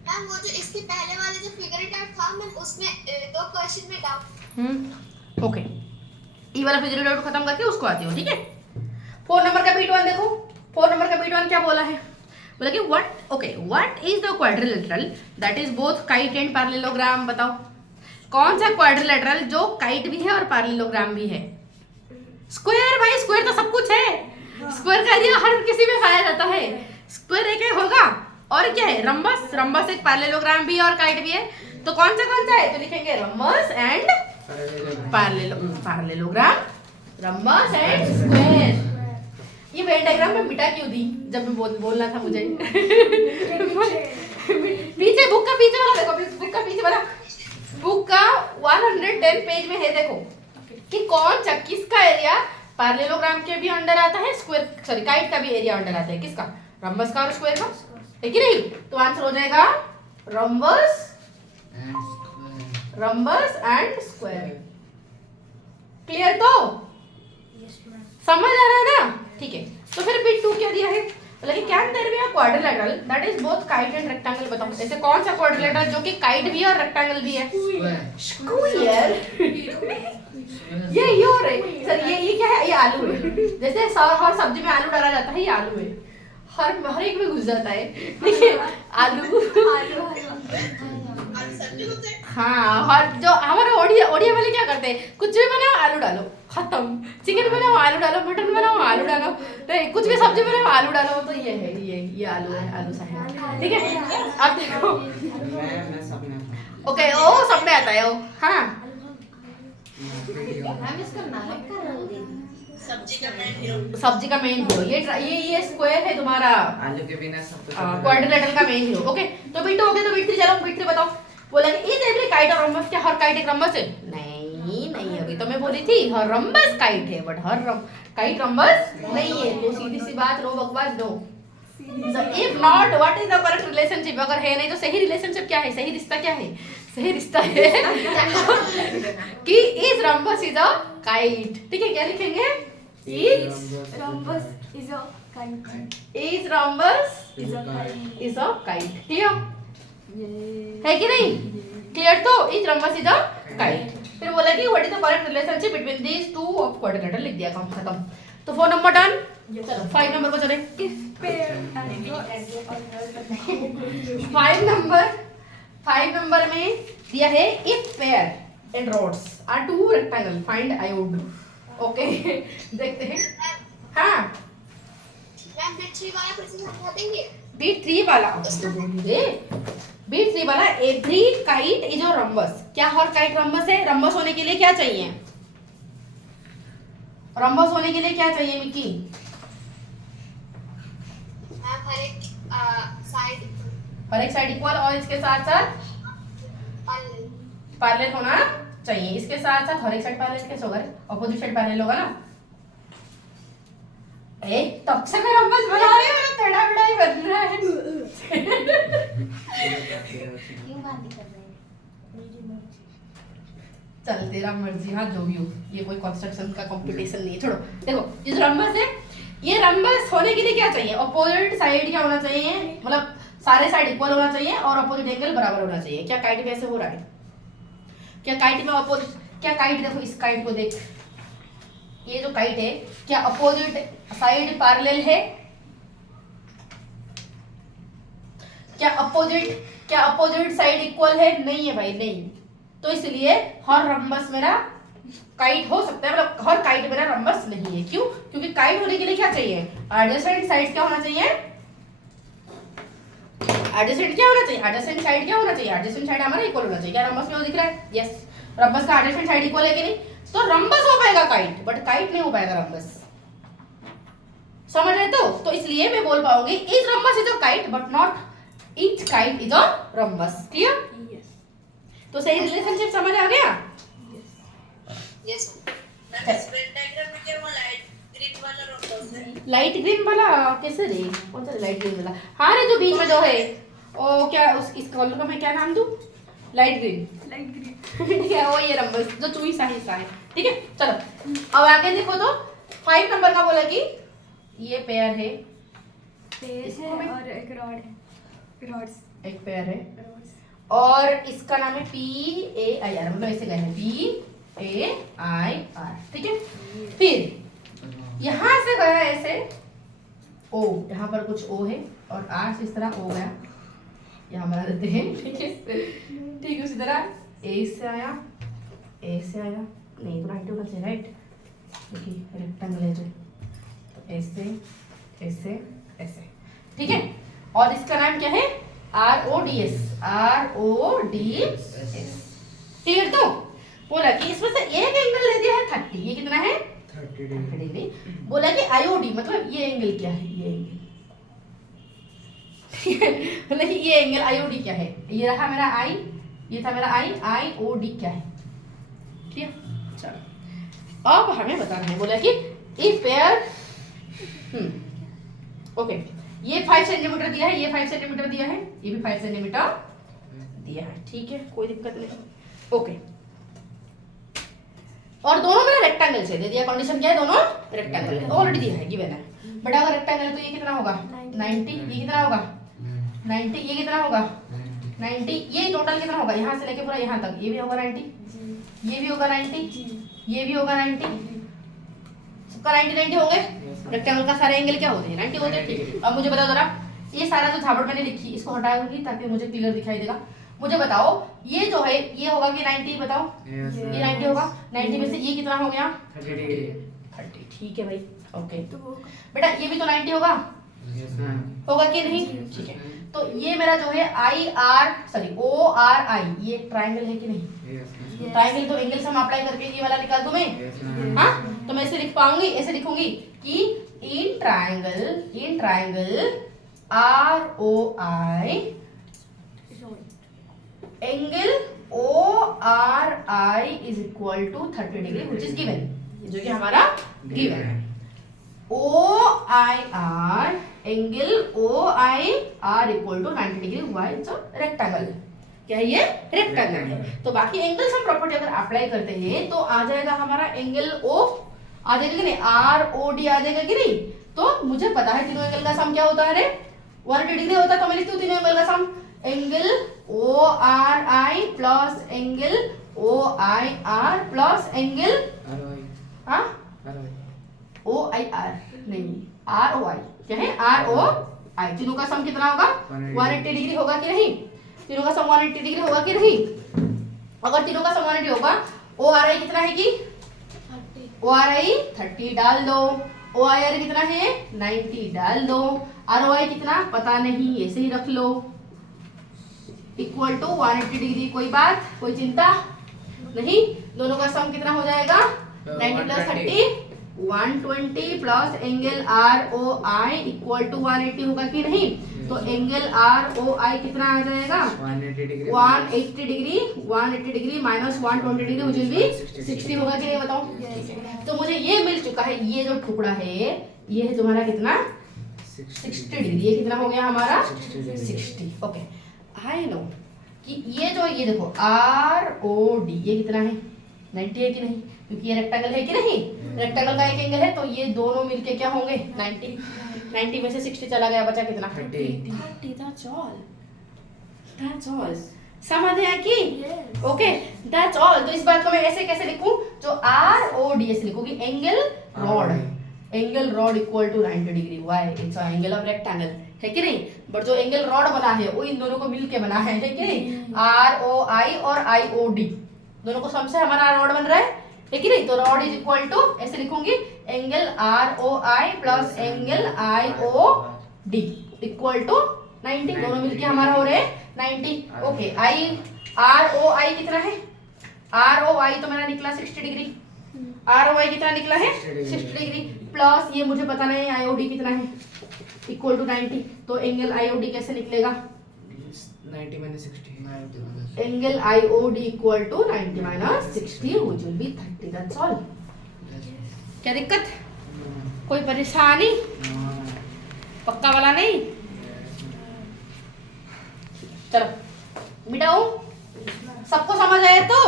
मैम वो जो इसके पहले वाले जो फिगर इट आउट था मैम उसमें 2 क्वेश्चन में डाउट। ओके ई वाला फिगर आउट खत्म करके उसको आती हो, ठीक है। 4 नंबर का बीट 1 देखो। 4 नंबर का बीट 1 क्या बोला है? बोला कि what is the quadrilateral that is both kite and parallelogram. बताओ कौन सा क्वाड्रिलेटरल जो काइट भी है और पैरेललोग्राम भी है? स्क्वायर भाई, स्क्वायर तो सब कुछ है। स्क्वायर का एरिया हर किसी में पाया जाता है। स्क्वायर एक है होगा और क्या है? रम्बस। रम्बस एक पैरेललोग्राम भी है और काइट भी है। तो कौन सा है? तो लिखेंगे rhombus and parallelogram, rhombus and square. ये वेन डायग्राम में मिटा क्यों दी जब मैं बोलना था मुझे? पीछे बुक का पीछे वाला देखो, बुक का पीछे वाला, बुक का 110 पेज में है देखो कि कौन सा किसका एरिया पैरेललोग्राम के भी अंडर आता है, स्क्वायर सॉरी काइट का भी एरिया अंडर आता है। किसका? रम्बस का और स्क्वायर का, है कि नहीं? तो आंसर हो जाएगा रम्बस एंड स्क्वायर। क्लियर? तो समझ आ रहा है ना? ठीक है। तो फिर बिट 2 क्या दिया है? मतलब can there be a quadrilateral that is both kite and rectangle. बताओ ऐसे कौन सा क्वाड्रिलेटरल जो कि काइट भी है और रेक्टेंगल भी है? स्क्वायर। ये और है सर, ये क्या है? ये आलू है। जैसे हर सब्जी में आलू डाला जाता है, ये आलू है। हर एक में घुस जाता है, देखिए आलू। हाँ, और जो हमारे ओडिया वाले क्या करते हैं? कुछ भी बनाओ आलू डालो, खत्म। चिकन बनाओ आलू डालो, मटन बनाओ आलू डालो, तो कुछ भी सब्जी बनाओ आलू डालो। तो ये है, ये आलू है, आलू सा है, ठीक है। अब देखो ओके, ओ सबने आता है वो। हाँ सब्जी का मेन हीरो ये स्क्वायर है तुम्हारा, आलू के बिना सब कुछ क्वाड्रिलेटरल का मेन हीरो। ओके तो बीट हो गया। तो बीट 3 चलो, बीट 3 बताओ। बोला कि इज एवरी काइट और रम्बस, क्या हर काइट एक रम्बस है? नहीं अभी तो मैं बोली थी हर रम्बस काइट है, बट हर काइट रम्बस नहीं है। तो सीधी सी बात, नो बकवास, no. If not what is the correct relationship? अगर है नहीं तो सही रिलेशनशिप क्या है? सही रिश्ता क्या है? सही रिश्ता है कि is rhombus is a kite. ठीक है, क्या लिखेंगे? Is rhombus is a kite. Is rhombus is a kite. Is a kite. Clear है कि नहीं? क्लियर? तो is rhombus is a kite. फिर बोला कि what is the correct relationship between these two of quadrilateral, लिख दिया, काम खत्म। तो 4 नंबर डन। चलो 5 नंबर को चले। 5 नंबर में दिया है if pair and rods are two rectangle find I O D. Okay देखते हैं। हाँ मैम बिट 3 वाला क्वेश्चन समझा देंगे? बीट 3 वाला बीट 3 वाला every kite is a rhombus. क्या हर काइट रम्बस है? रम्बस होने के लिए क्या चाहिए? रम्बस होने के लिए क्या चाहिए मिकी? मैम हर एक साइड इक्वल और इसके साथ साथ पैरेलल होना चाहिए। इसके साथ साथ हर एक साइड पैरेलल कैसे होगा? ऑपोजिट साइड पैरेलल होगा ना। ए तब से मैं रम्बस बना रही हूं, मेरा टेढ़ा मेढ़ा ही बन रहा है। क्यों बात कर रहे हैं? चल तेरा मर्जी, हाँ जो भी हो। ये कोई कंस्ट्रक्शन का कंपटीशन नहीं है, छोड़ो। देखो ये जो रम्बस है, ये रम्बस होने के लिए क्या चाहिए? ऑपोजिट साइड क्या होना चाहिए? मतलब सारे साइड इक्वल होना चाहिए और ऑपोजिट एंगल बराबर होना चाहिए। क्या काइट कैसे हो रहा है? क्या काइट में अपोजिट, क्या काइट, देखो इस काइट को देख, ये जो काइट है क्या अपोजिट साइड पैरेलल है? क्या अपोजिट साइड इक्वल है? नहीं है भाई, नहीं। तो इसलिए हर रंबस मेरा काइट हो सकता है, मतलब हर काइट मेरा रंबस नहीं है। क्यों? क्योंकि काइट होने के लिए क्या चाहिए? एडजेसेंट साइड क्या होना चाहिए? एडजेसेंट क्या होना चाहिए? एडजेसेंट साइड क्या होना चाहिए? एडजेसेंट साइड हमारा इक्वल होना चाहिए। क्या रंबस में वो दिख रहा है? यस, रंबस का एडजेसेंट साइड इक्वल है कि नहीं? तो रंबस हो पाएगा काइट, बट काइट नहीं हो पाएगा रंबस। समझ रहे तो इसलिए मैं बोल पाऊंगी is rhombus is a kite but not each kite is a rhombus. Clear? Yes तो सही रिलेशनशिप समझ आ गया? यस मैम इस वेन डायग्राम में क्या वो लाइट ग्रीन वाला रोम्बस है? लाइट ग्रीन वाला कैसे रे? कौन सा लाइट ग्रीन वाला? हाँ रे, जो बीच में जो है ओ क्या, उस इस कलर का मैं क्या नाम दूं? Light green. लाइट ग्रीन ठीक है, वो ये रंबस जो चूई सा हिस्सा है। ठीक है, चलो अब आगे देखो तो 5 नंबर का बोला कि ये पेयर है, पेज है और एक रॉड है, रॉड्स एक पेयर है रॉड्स और इसका नाम है PAIR, मतलब ऐसे गए हैं PAIR। ठीक है, फिर यहाँ से गया ऐसे O, यहाँ पर कुछ O है और R से इस तरह O गया, यहाँ बना देते हैं। ठीक है, ठीक है, उसी तरह A से आया, A से आया, नहीं तो 90 होना चाहिए, राइट? क्योंकि रेक्टेंगल है जो, तो ऐसे ऐसे ऐसे। ठीक है, और इसका नाम क्या है? RODS, RODS। क्लियर? तो बोला कि इसमें से एक एंगल ले दिया है 30, ये कितना है? 30 डिग्री। बोला कि IOD मतलब ये एंगल क्या है? ये एंगल मतलब कि ये एंगल IOD क्या है? ये रहा मेरा I, ये था मेरा I, IOD क्या है? ठीक है, चलो अब हमें बताना है। बोला कि इफ पेयर ओके, ये 5 सेंटीमीटर दिया है, ये 5 सेंटीमीटर दिया है, ये भी 5 सेंटीमीटर दिया है। ठीक है, कोई दिक्कत नहीं। ओके, और दोनों मेरा रेक्टेंगल से दे दिया। कंडीशन क्या है? दोनों रेक्टेंगल है, ऑलरेडी दिया है, गिवन है। बट अगर रेक्टेंगल है तो ये कितना होगा? 90। ये कितना होगा? 90। ये कितना होगा? 90। ये टोटल कितना होगा? यहाँ से लेके पूरा यहाँ तक, ये भी होगा 90, ये भी होगा 90, ये भी होगा 90, सबका 90 होंगे। रेक्टेंगल का सारे एंगल क्या होते हैं? 90 होते हैं। ठीक, अब मुझे बताओ जरा, ये सारा जो झापड़ मैंने लिखी इसको हटा दूंगी ताकि मुझे क्लियर दिखाई देगा। मुझे बताओ ये जो है ये होगा कि 90? बताओ, ये 90 होगा। 90 में से ये कितना हो गया? 30। ठीक है भाई, ओके। तो वो बेटा ये भी तो 90 होगा, होगा कि नहीं? ठीक है, तो ये मेरा जो है ORI, ये ट्राइंगल है कि नहीं? ट्राइंगल तो एंगल सम अप्लाई करके ये वाला निकाल दूं मैं। हाँ, तो मैं ऐसे लिख पाऊंगी, ऐसे लिखूंगी कि in triangle ROI angle ORI is equal to 30 degree which is given, जो कि हमारा गिवन है। OIR angle OIR equal to 90 degree हुआ है, जो रेक्टेंगल क्या है? ये रेक्टेंगल है। तो बाकी एंगल सम प्रॉपर्टी अगर अप्लाई करते हैं तो आ जाएगा हमारा एंगल O आ जाएगा कि नहीं? ROD आ जाएगा कि नहीं? तो मुझे पता है तीनों एंगल का सम क्या होता है रे? 180 डिग्री होता है। तो मैं लिखती हूँ तीनों एंगल का sum, angle ORI plus angle OIR plus angle OIR नहीं ROI, क्या है? ROI। तीनों का सम कितना होगा? 180 डिग्री होगा कि नहीं? तीनों का सम 180 डिग्री होगा कि नहीं? अगर तीनों का सम 180 होगा, ORI कितना है कि? 30 ORI 30 डाल दो, OIR कितना है? 90 डाल दो, ROI कितना पता नहीं, ऐसे ही रख लो, इक्वल टू 180 डिग्री। कोई बात, कोई चिंता नहीं। दोनों का सम कितना हो जाएगा? 90 plus 30 120 plus angle ROI equal to 180 होगा कि नहीं? तो एंगल ROI कितना आ जाएगा? 180 degree minus 120 degree which will be 60 होगा कि नहीं? बताओ। तो मुझे ये मिल चुका है, ये जो टुकड़ा है ये है तुम्हारा कितना? 60 डिग्री। ये कितना हो गया हमारा? 60। ओके, आई नो कि ये देखो ROD ये कितना है? 90 है कि नहीं? क्योंकि ये रेक्टेंगल है कि नहीं? रेक्टेंगल का एक एंगल है, तो ये दोनों मिलके क्या होंगे? 90। 90 में से 60 चला गया, बचा कितना? 30। 30। That's all. समझ आया कि ओके दैट्स ऑल। तो इस बात को मैं ऐसे कैसे लिखूं, जो ROD ऐसे लिखूंगी, angle rod, angle rod equal to 90 degree, why it's a angle of rectangle, है कि नहीं। बट जो एंगल रॉड बना है वो इन दोनों को मिलके बना है कि नहीं, ROI और IOD दोनों को सम से हमारा रॉड बन रहा है कि नहीं। तो रॉड इज इक्वल टू ऐसे लिखूंगी, angle ROI plus angle IOD equal to 90, दोनों मिलके हमारा हो रहे हैं 90। ओके ROI कितना है, ROI तो मेरा निकला 60 डिग्री, ROI कितना निकला है 60 डिग्री, प्लस ये मुझे पता नहीं IOD कितना है, इक्वल टू 90। तो एंगल IOD कैसे निकलेगा, 90 minus 60. Angle IOD equal to 90 minus 60 which will be 30, that's all. क्या दिक्कत, कोई परेशानी, पक्का वाला नहीं। चलो मिटाओ, सबको समझ आए तो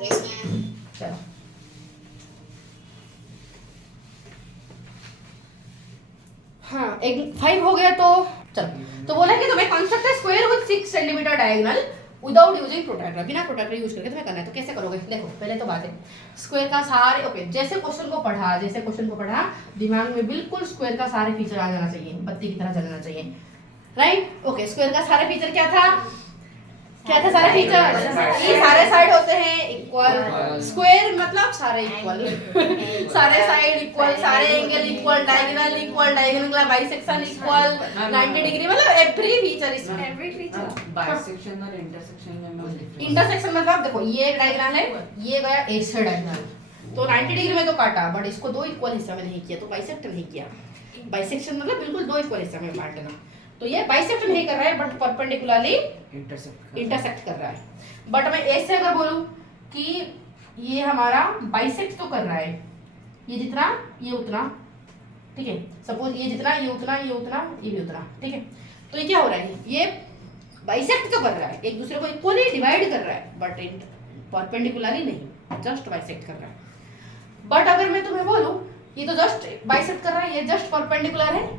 यस मैम। चलो हाँ, एक 5 हो गया। तो चलो, तो बोला कि तुम्हें construct a square with 6 centimetre diagonal without using protractor, बिना प्रोट्रैक्टर यूज करके तुम्हें करना है। तो कैसे करोगे, देखो पहले तो बात है स्क्वायर का सारे, ओके जैसे क्वेश्चन को पढ़ा दिमाग में बिल्कुल स्क्वायर का सारे फीचर आ जाना चाहिए, बत्ती की तरह जलना चाहिए, राइट। ओके स्क्वायर का सारे फीचर क्या था सारे फीचर, ये सारे साइड होते हैं इक्वल, स्क्वायर मतलब सारे इक्वल सारे साइड इक्वल, सारे angle equal, diagonal equal, diagonal का बाइसेक्शन इक्वल 90 डिग्री, मतलब एवरी फीचर इसमें। एवरी फीचर बाइसेक्शन और इंटरसेक्शन में डिफरेंस। इंटरसेक्शन मतलब देखो ये डायगोनल है, ये गया ऐसे डायगोनल, तो 90 डिग्री में तो काटा, बट इसको दो इक्वल हिस्सा में नहीं किया, तो बाइसेक्ट नहीं किया। बाइसेक्शन मतलब बिल्कुल दो इक्वल हिस्सा में बांटना, तो ये बाइसेक्ट नहीं कर रहा है बट परपेंडिकुलरली इंटरसेक्ट कर रहा है। बट मैं ऐसे अगर बोलूं कि ये हमारा बाइसेक्ट तो कर रहा है, ये जितना ये उतना, ठीक है। सपोज ये जितना ये उतना, ये उतना, ये भी उतना, ठीक है। तो ये क्या हो रहा है, ये बाइसेक्ट तो कर रहा है, एक दूसरे को इक्वली डिवाइड कर रहा है, बट परपेंडिकुलरली नहीं, जस्ट बाइसेक्ट कर रहा है। बट अगर मैं तुम्हें बोलूं ये तो जस्ट बाइसेक्ट कर रहा है, ये जस्ट परपेंडिकुलर है,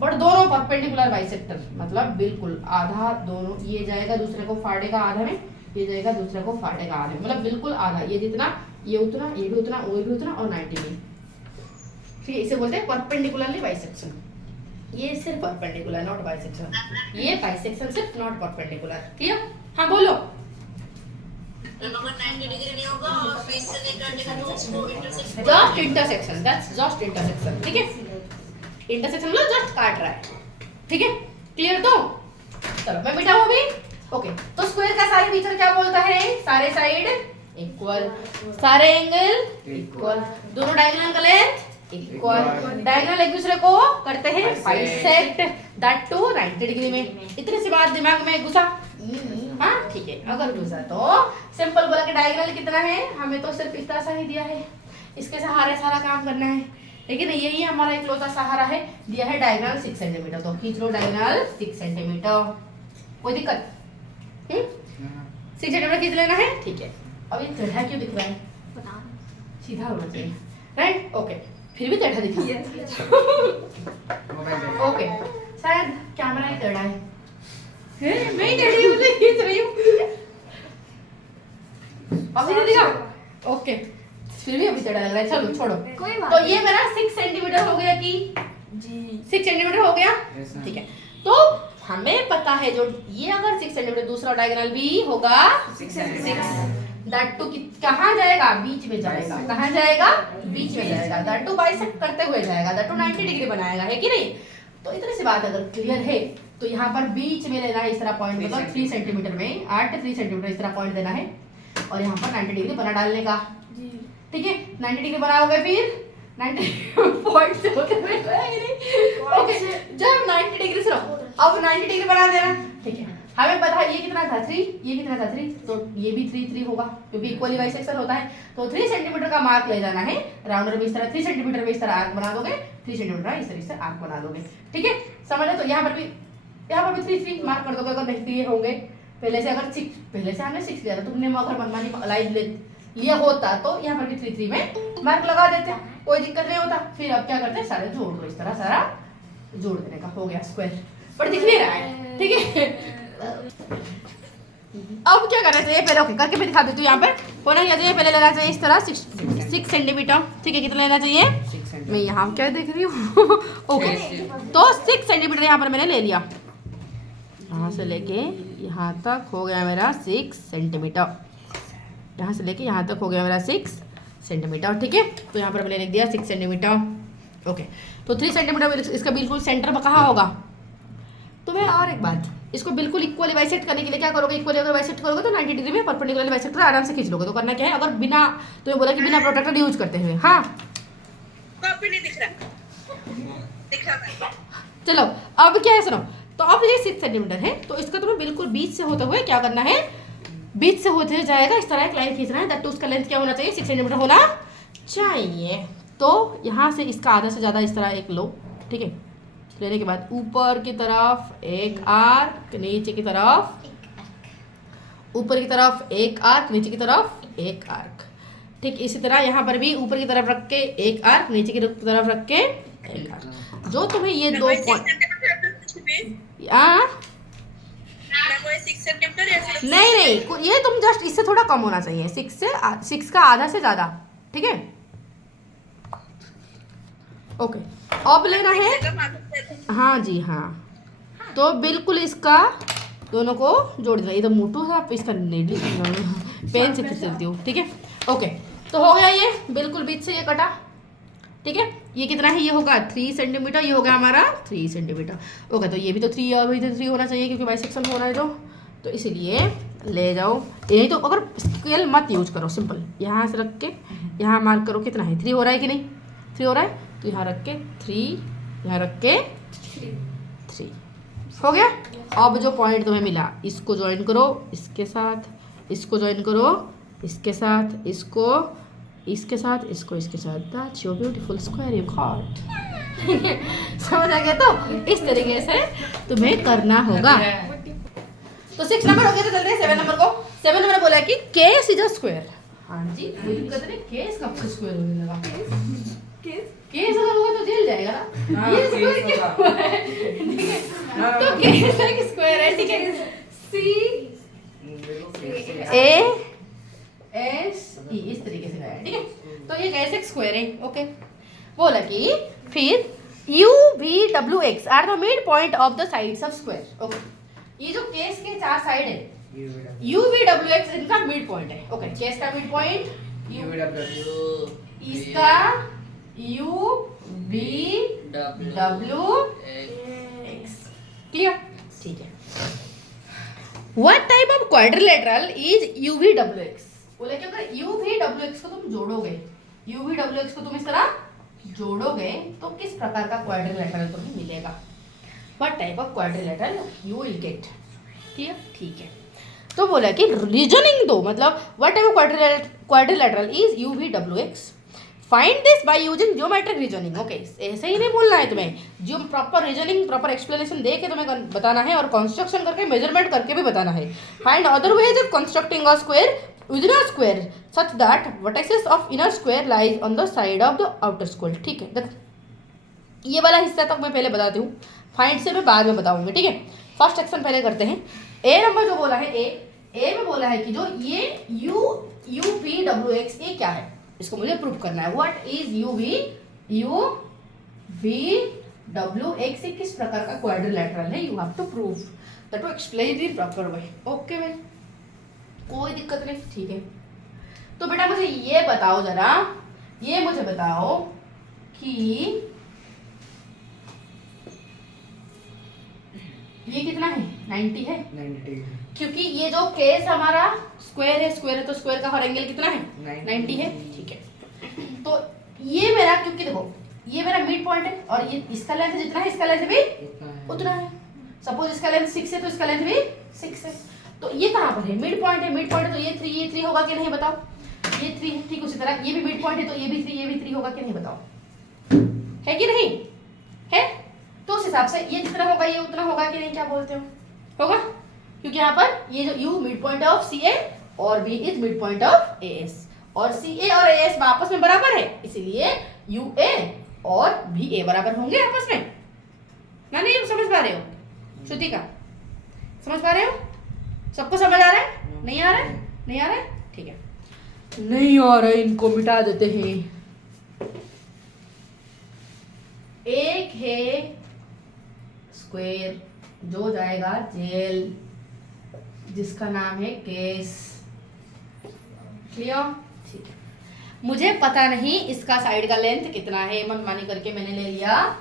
बट दोनों परपेंडिकुलर बाइसेक्टर, मतलब बिल्कुल आधा, दोनों ये जाएगा दूसरे को फाड़ेगा आधा में, ये जाएगा दूसरे को फाड़ेगा आधा में, मतलब बिल्कुल आधा, ये जितना ये उतना, ये भी उतना, वो भी उतना, और 90 में, ठीक है। इसे बोलते हैं परपेंडिकुलरली बाइसेक्शन। ये सिर्फ परपेंडिकुलर, नॉट बाइसेक्शन, ये बाइसेक्शन सिर्फ नॉट परपेंडिकुलर, क्लियर। हाँ बोलो। अगर 90 डिग्री नहीं होगा और 20 से नहीं काटेगा तो उसको intersection, just intersection, that's just intersection, ठीक है। इंटरसेक्शन मतलब जस्ट काट रहा है, ठीक है, क्लियर। तो चलो मैं मिटाऊं अभी। ओके तो स्क्वायर का सारे फीचर क्या बोलता है, सारे साइड इक्वल, सारे एंगल इक्वल, दोनों डायगोनल का लेंथ इक्वल, डायगोनल एक दूसरे को करते हैं बाइसेक्ट, दैट टू 90 डिग्री में। इतनी सी बात दिमाग में घुसा, हाँ ठीक है। अगर घुसा तो सिंपल बोला कि डायगोनल कितना है, हमें तो सिर्फ इतना सा ही दिया है, इसके सहारे सारा काम करना है, लेकिन यही हमारा इकलौता सहारा है, दिया है डायगोनल 6 सेंटीमीटर, तो खींच लो डायगोनल 6 सेंटीमीटर, कोई दिक्कत 6 सेंटीमीटर खींच लेना है, ठीक है। अब ये टेढ़ा क्यों दिख रहा है, सीधा होना चाहिए, राइट। ओके फिर भी टेढ़ा दिख रहा है, ओके शायद कैमरा ही टेढ़ा है, मैं ही टेढ़ी हूँ, खींच रही हूँ, अभी नहीं दिखा, ओके फिर भी अभी टेढ़ा लग रहा है, चलो छोड़ो। कोई बात तो ये मेरा 6 सेंटीमीटर हो गया कि जी 6 सेंटीमीटर हो गया, Yes, ma'am. ठीक है। तो हमें पता है जो ये अगर 6 सेंटीमीटर, दूसरा डायगोनल भी होगा 6, दैट टू कहाँ जाएगा, बीच में जाएगा, कहाँ जाएगा, बीच में जाएगा, दैट टू बाइसेक्ट करते हुए जाएगा, दैट टू 90 डिग्री बनाएगा, है कि नहीं। तो इतनी सी बात अगर क्लियर है तो यहाँ पर बीच में लेना है इस तरह पॉइंट, मतलब 3 सेंटीमीटर में 3 सेंटीमीटर इस तरह पॉइंट देना है, और यहाँ पर 90 डिग्री बना डालने का, ठीक है। 90 डिग्री बनाओगे फिर 90 पॉइंट से होते हुए ओके, जब 90 डिग्री से अब 90 डिग्री बना देना, ठीक है। हमें पता है ये कितना था 3, ये कितना था 3, तो ये भी 3 होगा क्योंकि इक्वली बाइसेक्शन होता है। तो 3 सेंटीमीटर का मार्क ले जाना है, राउंडर में इस तरह 3 सेंटीमीटर में इस तरह आर्क बना दोगे, 3 सेंटीमीटर इस तरह से आर्क बना दोगे, ठीक है, समझ लो। तो यहाँ पर भी 3 मार्क कर दोगे, अगर नहीं होंगे पहले से, अगर 6 पहले से हमने 6 लिया था, तुमने अगर मनमानी लाइन लिया होता तो यहाँ पर भी 3 में मार्क लगा देते, कोई दिक्कत नहीं होता। फिर अब क्या करते हैं, सारे जोड़ दो, इस तरह सारा जोड़ देने का हो गया स्क्वायर, पर दिख नहीं रहा है, ठीक है। अब क्या करना चाहिए पहले, ओके करके मैं दिखा देती हूँ। यहाँ पर होना क्या चाहिए, पहले लेना चाहिए इस तरह 6 सेंटीमीटर, ठीक है। कितना लेना चाहिए, 6 मैं यहाँ क्या देख रही हूँ ओके, तो 6 सेंटीमीटर यहाँ पर मैंने ले लिया। यहाँ से लेके यहाँ तक हो गया मेरा 6 सेंटीमीटर, यहाँ से लेके यहाँ तक हो गया मेरा 6 सेंटीमीटर, ठीक है। तो यहाँ पर मैंने लिख दिया 6 सेंटीमीटर, ओके। तो 3 सेंटीमीटर इसका बिल्कुल सेंटर में कहाँ होगा। तो मैं और एक बात, इसको बिल्कुल इक्वली बाइसेक्ट करने के लिए क्या करोगे, इक्वली अगर बाइसेक्ट करोगे तो 90 डिग्री में परपेंडिकुलर बाइसेक्ट कर आराम से खींच लोगे। तो करना क्या है, अगर बिना, तो ये बोला कि बिना प्रोटेक्टर यूज करते हुए, हाँ कॉपी नहीं दिख रहा चलो अब क्या है सुनो। तो अब ये 6 सेंटीमीटर है, तो इसका तुम्हें बिल्कुल बीच से होते हुए क्या करना है, बीच से होते हुए जाएगा, इस तरह एक लाइन खींचना है। दैट टू उसका लेंथ क्या होना चाहिए, 6 सेंटीमीटर होना चाहिए। तो यहाँ से इसका आधा से ज़्यादा इस तरह एक लो, ठीक है। लेने के बाद ऊपर की तरफ एक आर्क, नीचे की तरफ, ऊपर की तरफ एक आर्क, नीचे की तरफ एक आर्क, ठीक। इसी तरह यहाँ पर भी ऊपर की तरफ रख के एक आर्क, नीचे की तरफ रख के एक आर्क। जो तुम्हें ये दो पॉइंट, नहीं नहीं, ये तुम जस्ट इससे थोड़ा कम होना चाहिए, 6 का आधा से ज़्यादा, ठीक है। ओके, अब लेना है, हाँ जी हाँ, तो बिल्कुल इसका दोनों को जोड़ देना। ये तो मोटू है, आप इसका नेडल पेन से खींच देती हूँ, ठीक है। ओके, तो हो गया ये बिल्कुल बीच से ये कटा, ठीक है। ये कितना है, ये होगा 3 सेंटीमीटर, ये होगा हमारा 3 सेंटीमीटर, ओके। तो ये भी तो 3 और भी तो 3 होना चाहिए क्योंकि बाइसेक्शन हो रहा है तो इसीलिए ले जाओ। यही तो, अगर स्केल मत यूज करो, सिंपल यहाँ से रख के यहाँ मार्क करो कितना है, 3 हो रहा है कि नहीं, 3 हो रहा है, तो यहाँ रख के 3, यहाँ रख के 3 हो गया। अब जो पॉइंट तुम्हें मिला इसको ज्वाइन करो इसके साथ, इसको ज्वाइन करो इसके साथ, इसको इसके साथ, इसको इसके साथ। That's your beautiful square you got. समझ आ गया। तो इस तरीके से तुम्हें करना होगा। तो 6 नंबर हो गया, तो चलते हैं 7 नंबर को। 7 नंबर बोला कि केस इज अ स्क्वायर। हाँ जी, कोई दिक्कत नहीं, केस कब से स्क्वायर होने लगा, केस अगर होगा तो जेल जाएगा ना, ये स्क्वायर क्यों हुआ है, ठीक है। तो केस एक स्क्वायर है, ठीक है। सी ए एस ई इस तरीके से गया, ठीक है। तो ये कैसे स्क्वायर है, ओके। बोला कि फिर U V W X are the mid point of the sides of square, okay. ये जो केस के 4 साइड है, यू वी डब्ल्यू एक्स इनका मिड पॉइंट है, ओके। केस का मिड पॉइंट इसका U V W X, clear, ठीक है। What type of quadrilateral is U V W X. बोले कि अगर यू वी डब्ल्यू एक्स को तुम जोड़ोगे, यू वी डब्ल्यू एक्स को तुम इस तरह जोड़ोगे तो किस प्रकार का क्वाड्रिलेटरल तुम्हें मिलेगा। What type of quadrilateral you will get, ठीक है। तो बोला कि रीजनिंग दो, मतलब what type of quadrilateral is U V W x, find this by using geometric reasoning, okay. ऐसे ही नहीं बोलना है तुम्हें, जो प्रॉपर रीजनिंग, प्रॉपर एक्सप्लेनेशन दे के तुम्हें बताना है और कंस्ट्रक्शन करके मेजरमेंट करके भी बताना है। Find other ways of constructing a square within a square such that vertices of inner square lies on the side of the outer square, ठीक है। देखो ये वाला हिस्सा तक मैं पहले बताती हूँ, फाइंड से मैं बाद में बताऊंगी, ठीक है। फर्स्ट सेक्शन पहले करते हैं। ए नंबर जो बोला है, ए में बोला है कि जो ये यू वी डब्ल्यू एक्स ये क्या है, इसको मुझे प्रूव करना है। What is U V W X, किस प्रकार का क्वाड्रिलेटरल है, you have to prove that, to explain in proper way, okay ma'am, कोई दिक्कत नहीं, ठीक है। तो बेटा मुझे ये बताओ जरा, ये मुझे बताओ कि ये कितना है, 90 है, 90, क्योंकि ये जो केस हमारा स्क्वायर है तो स्क्वायर का हर एंगल कितना है, 90 है, ठीक है। तो ये मेरा, क्योंकि देखो ये मेरा मिड पॉइंट है और ये इसका लेंथ जितना है इसका लेंथ भी उतना है। सपोज इसका लेंथ 6 है तो इसका लेंथ भी 6 है। तो ये कहाँ पर है, मिड पॉइंट है, तो ये 3 होगा कि नहीं बताओ, ये 3 है, ठीक। उसी तरह ये भी मिड पॉइंट है तो ये भी 3 होगा कि नहीं बताओ, है कि नहीं है। तो उस हिसाब से ये जितना होगा ये उतना होगा कि नहीं, क्या बोलते हो, होगा। क्योंकि यहाँ पर ये जो U mid point of C A और B is mid point of A S, और सी ए और ए एस आपस में बराबर है, इसीलिए यू ए और भी ए बराबर होंगे आपस में ना। नहीं समझ पा रहे हो, श्रुति का समझ पा रहे हो, सबको समझ आ रहा है? नहीं आ रहा है? नहीं आ रहा है? ठीक है, नहीं आ रहा है, इनको मिटा देते हैं। एक है स्क्वायर जो जाएगा जेल, जिसका नाम है केस। क्लियर? ठीक है, मुझे पता नहीं इसका साइड का लेंथ कितना है, मनमानी करके मैंने ले लिया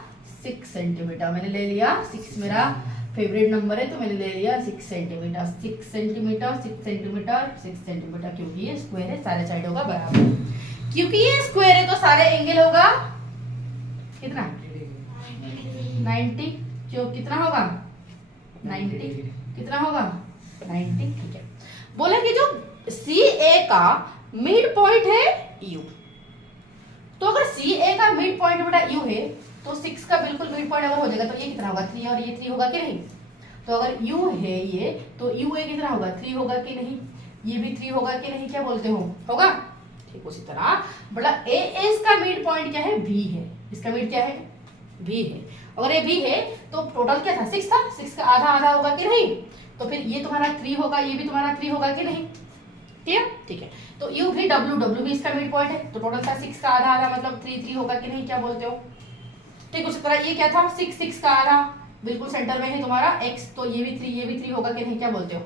6 सेंटीमीटर। मैंने ले लिया 6, मेरा फेवरेट नंबर है तो मैंने ले लिया 6 सेंटीमीटर। 6 सेंटीमीटर 6 सेंटीमीटर 6 सेंटीमीटर, क्योंकि ये स्क्वायर है सारे साइड होगा बराबर। क्योंकि ये स्क्वायर है तो सारे एंगल होगा कितना 90। क्यों कितना होगा 90, कितना होगा 90। ठीक है, बोला कि जो CA का मिड पॉइंट है U, तो अगर CA का मिड पॉइंट बेटा U है तो 6 का बिल्कुल मिड पॉइंट अगर हो जाएगा तो ये कितना होगा 3, और ये 3 होगा कि नहीं। तो अगर U है ये तो UA कितना होगा 3 होगा कि नहीं, ये भी 3 होगा कि नहीं, क्या बोलते हो, होगा। ठीक, उसी तरह बड़ा AS का मिड पॉइंट क्या है B है, इसका मिड क्या है B है। अगर ये B है तो टोटल क्या था 6 था, 6 का आधा आधा होगा कि नहीं, तो फिर ये तुम्हारा 3 होगा, ये भी तुम्हारा 3 होगा कि नहीं। ठीक है, तो U भी W भी इसका मिड पॉइंट है, तो टोटल का 6 का आधा आधा मतलब 3 3 होगा कि नहीं, क्या बोलते हो। ठीक, उसी तरह ये क्या था 6 6 का आधा बिल्कुल सेंटर में है तुम्हारा X, तो ये भी 3 ये भी 3 होगा कि नहीं, क्या बोलते हो।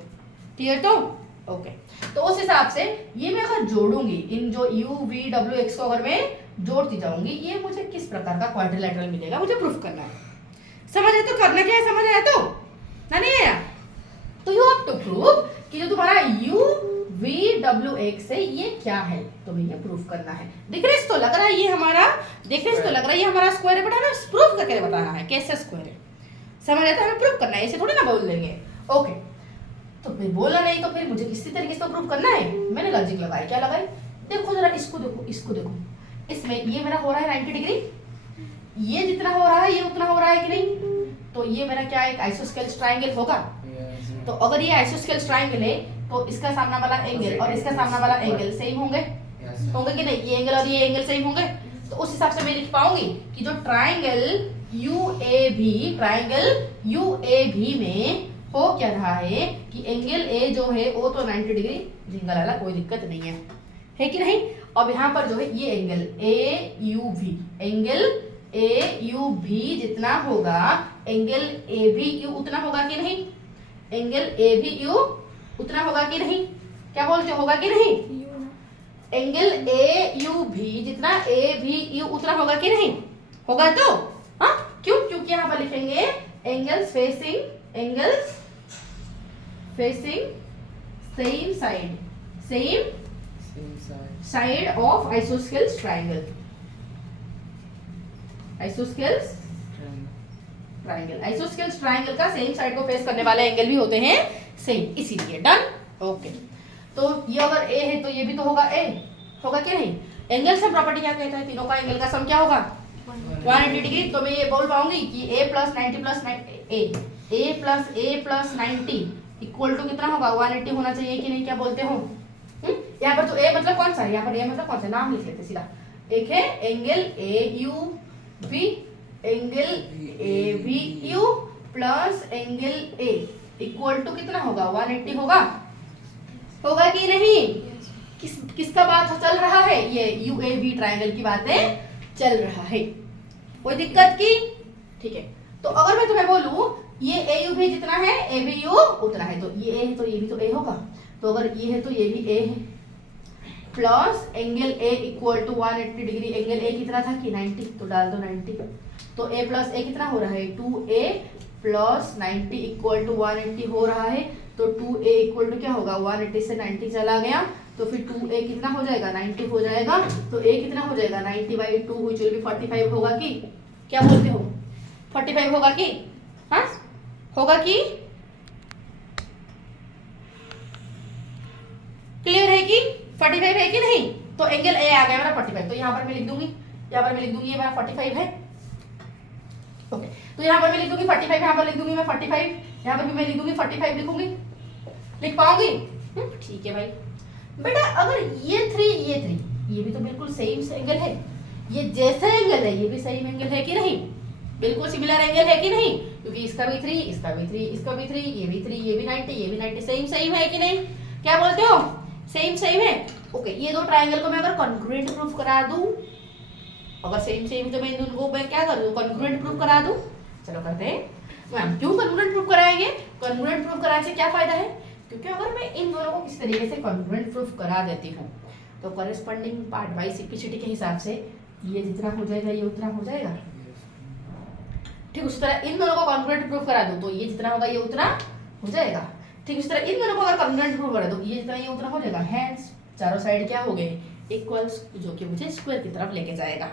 क्लियर? तो ओके, तो उस हिसाब से ये मैं अगर जोड़ूंगी इन जो U V W X को अगर मैं जोड़ती जाऊंगी, ये मुझे किस प्रकार का क्वाड्रिलेटरल मिलेगा, मुझे प्रूफ करना है। समझ आया तो करना क्या है, समझ आया तो ना, नहीं आया तो यू हैव टू प्रूव कि जो तुम्हारा U V W X है ये क्या है, तुम्हें ये प्रूफ करना है। दिख रहा है तो लग रहा है ये हमारा, दिख रहा है तो लग रहा है ये हमारा स्क्वायर है, बट हमें प्रूफ करके बताना है कैसे स्क्वायर है। समझ आया तो हमें प्रूफ करना है, ऐसे थोड़ी ना बोल देंगे। ओके, तो फिर बोला नहीं तो फिर मुझे किसी तरीके से प्रूफ करना है। मैंने लॉजिक लगाई, क्या लगाई, देखो जरा इसको देखो, इसको देखो, इसमें ये मेरा हो रहा है 90 डिग्री, ये जितना हो रहा है ये उतना हो रहा है कि नहीं, तो ये मेरा क्या एक आइसोस्केल्स ट्रायंगल होगा। तो अगर ये आइसोस्केल्स ट्रायंगल है तो इसका सामने वाला एंगल और इसका सामने वाला एंगल सेम होंगे, होंगे कि नहीं, ये एंगल और ये एंगल सेम होंगे। तो उस हिसाब से मैं लिख पाऊंगी कि जो ट्रायंगल UAB में हो क्या रहा है कि एंगल A जो है वो तो 90 डिग्री झिंगा लाला, कोई दिक्कत नहीं है कि नहीं। अब यहाँ पर जो है ये एंगल AUV, एंगल AUV जितना होगा एंगल ABU उतना होगा कि नहीं, एंगल ABU उतना होगा कि नहीं, क्या बोलते होगा कि नहीं। एंगल AUV जितना ABU उतना होगा कि नहीं, होगा तो हाँ, क्यों, क्योंकि यहाँ पर लिखेंगे angles facing same side of isosceles triangle, isosceles triangle का सेम साइड को फेस करने वाले एंगल भी होते हैं सेम, इसीलिए डन। ओके, तो ये अगर A है तो ये भी तो होगा A, होगा क्या नहीं। एंगल से प्रॉपर्टी क्या कहता है, तीनों का एंगल का सम क्या होगा 180 डिग्री। तो मैं ये बोल पाऊंगी कि A प्लस 90 इक्वल टू कितना होगा 180 होना चाहिए कि नहीं, क्या बोलते हो। यहाँ पर तो A मतलब कौन सा है, यहाँ पर A मतलब कौन सा, नाम लिख लेते सीधा। एक है angle AUV, angle AVU plus angle A equal to कितना होगा 180 होगा, होगा कि नहीं। किसका बात चल रहा है, ये UAV ट्रायंगल की बातें चल रहा है, कोई दिक्कत की। ठीक है, तो अगर मैं तुम्हें बोलूं ये AUV जितना है AVU उतना है, तो ये A है तो ये भी तो A होगा, तो अगर ये है तो ये भी A है, plus angle A equal to 180 degree, angle A कितना था कि 90, तो डाल दो 90, तो A प्लस A कितना हो रहा है 2A प्लस 90 इक्वल टू 180 हो रहा है, तो 2A इक्वल टू क्या होगा 180 से 90 चला गया, तो फिर 2A कितना हो जाएगा 90 हो जाएगा, तो A कितना हो जाएगा 90/2 which will be 45 होगा कि, क्या बोलते हो 45 होगा कि, हाँ होगा कि, क्लियर है कि 45 है कि नहीं। तो एंगल A आ गया मेरा 45, तो यहाँ पर मैं लिख दूंगी, यहाँ पर मैं लिख दूंगी ये मेरा 45 है। ओके, तो यहाँ पर मैं लिख दूंगी 45, यहाँ पर लिख दूंगी मैं 45, यहाँ पर भी मैं लिख दूंगी 45 लिखूंगी, लिख पाऊंगी। ठीक है भाई, बेटा अगर ये 3 ये भी तो बिल्कुल सेम एंगल है, ये जैसा एंगल है ये भी सेम एंगल है कि नहीं, बिल्कुल सिमिलर एंगल है कि नहीं। क्योंकि इसका भी 3, इसका भी 3, इसका भी 3, ये भी 3, ये भी 90, ये भी 90, सेम है कि नहीं? क्या बोलते हो? सेम है। ओके, ये दो ट्राइंगल को मैं अगर कॉन्ग्रुएंट प्रूफ करा दूं, अगर सेम तो मैं इन दोनों को मैं क्या कर दूं? कॉन्ग्रुएंट प्रूफ करा दूं। चलो करते हैं। मैम क्यों कॉन्ग्रुएंट प्रूफ कराएंगे? कॉन्ग्रुएंट प्रूफ कराने से क्या फायदा है? क्योंकि अगर मैं इन दोनों को किसी तरीके से कॉन्ग्रुएंट प्रूफ करा देती हूँ तो कॉरेस्पॉन्डिंग पार्ट बाई सिंप्लिसिटी के हिसाब से ये जितना हो जाएगा ये उतना हो जाएगा। ठीक उसी तरह इन दोनों को कॉन्ग्रुएंट प्रूफ करा दो तो ये जितना होगा ये उतना हो जाएगा। ठीक उसी तरह इन दोनों को अगर कॉन्ग्रुएंट प्रूफ करा दो ये जितना ये उतना हो जाएगा। हैंस चारों साइड क्या हो गए? इक्वल्स, जो कि मुझे स्क्वायर की तरफ लेके जाएगा।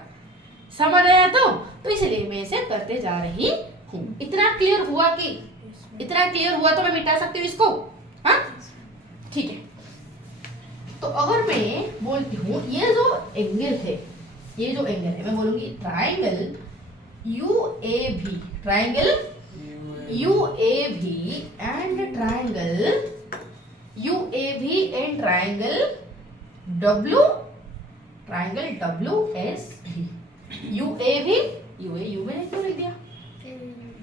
समझ आया? तो इसलिए मैं इसे करते जा रही हूँ। इतना क्लियर हुआ तो मैं मिटा सकती हूँ इसको। हाँ ठीक है। तो अगर मैं बोलती हूँ ये जो एंगल है मैं बोलूंगी triangle UAV, triangle UAV and triangle WSB। UAV मैंने क्यों लिख दिया?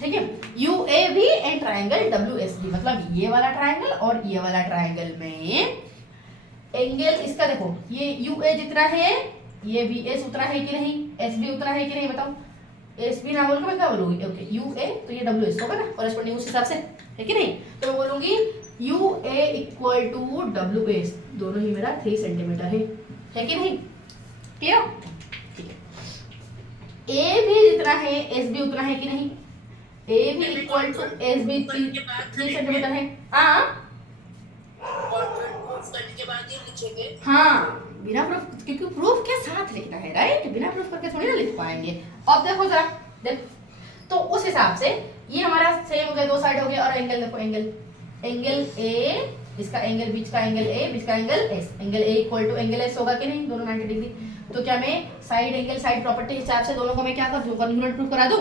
ठीक है, UAV एंड ट्राइंगल WSB, मतलब ये वाला ट्राइंगल और ये वाला ट्राइंगल में एंगल इसका देखो, ये UA जितना है ये BS उतना है कि नहीं, SB उतना है कि नहीं बताओ? SB ना बोल के मैं क्या बोलूंगी? ओके UA तो ये WS होगा ना कॉरेस्पॉन्डिंग उस हिसाब से, है कि नहीं? तो मैं बोलूंगी UA इक्वल टू WS, दोनों ही मेरा 3 सेंटीमीटर है कि नहीं? क्लियर? ठीक है। A भी जितना है SB उतना है कि नहीं? A भी इक्वल टू SB 3 सेंटीमीटर है। करने के बाद ये लिखेंगे। हाँ, बिना प्रूफ, क्योंकि प्रूफ के साथ लिखना है, राइट? बिना प्रूफ करके थोड़ी ना लिख पाएंगे। अब देखो जरा, तो उस हिसाब से ये हमारा सेम हो गया, दो साइड हो गया। और एंगल देखो, एंगल ए, इसका एंगल बीच का एंगल ए, बीच का angle S, angle A equal to angle S होगा कि नहीं? दोनों 90 डिग्री। तो क्या मैं साइड एंगल साइड प्रॉपर्टी के हिसाब से दोनों को मैं क्या कर दूं? कॉन्ग्रुएंट प्रूफ करा दूं?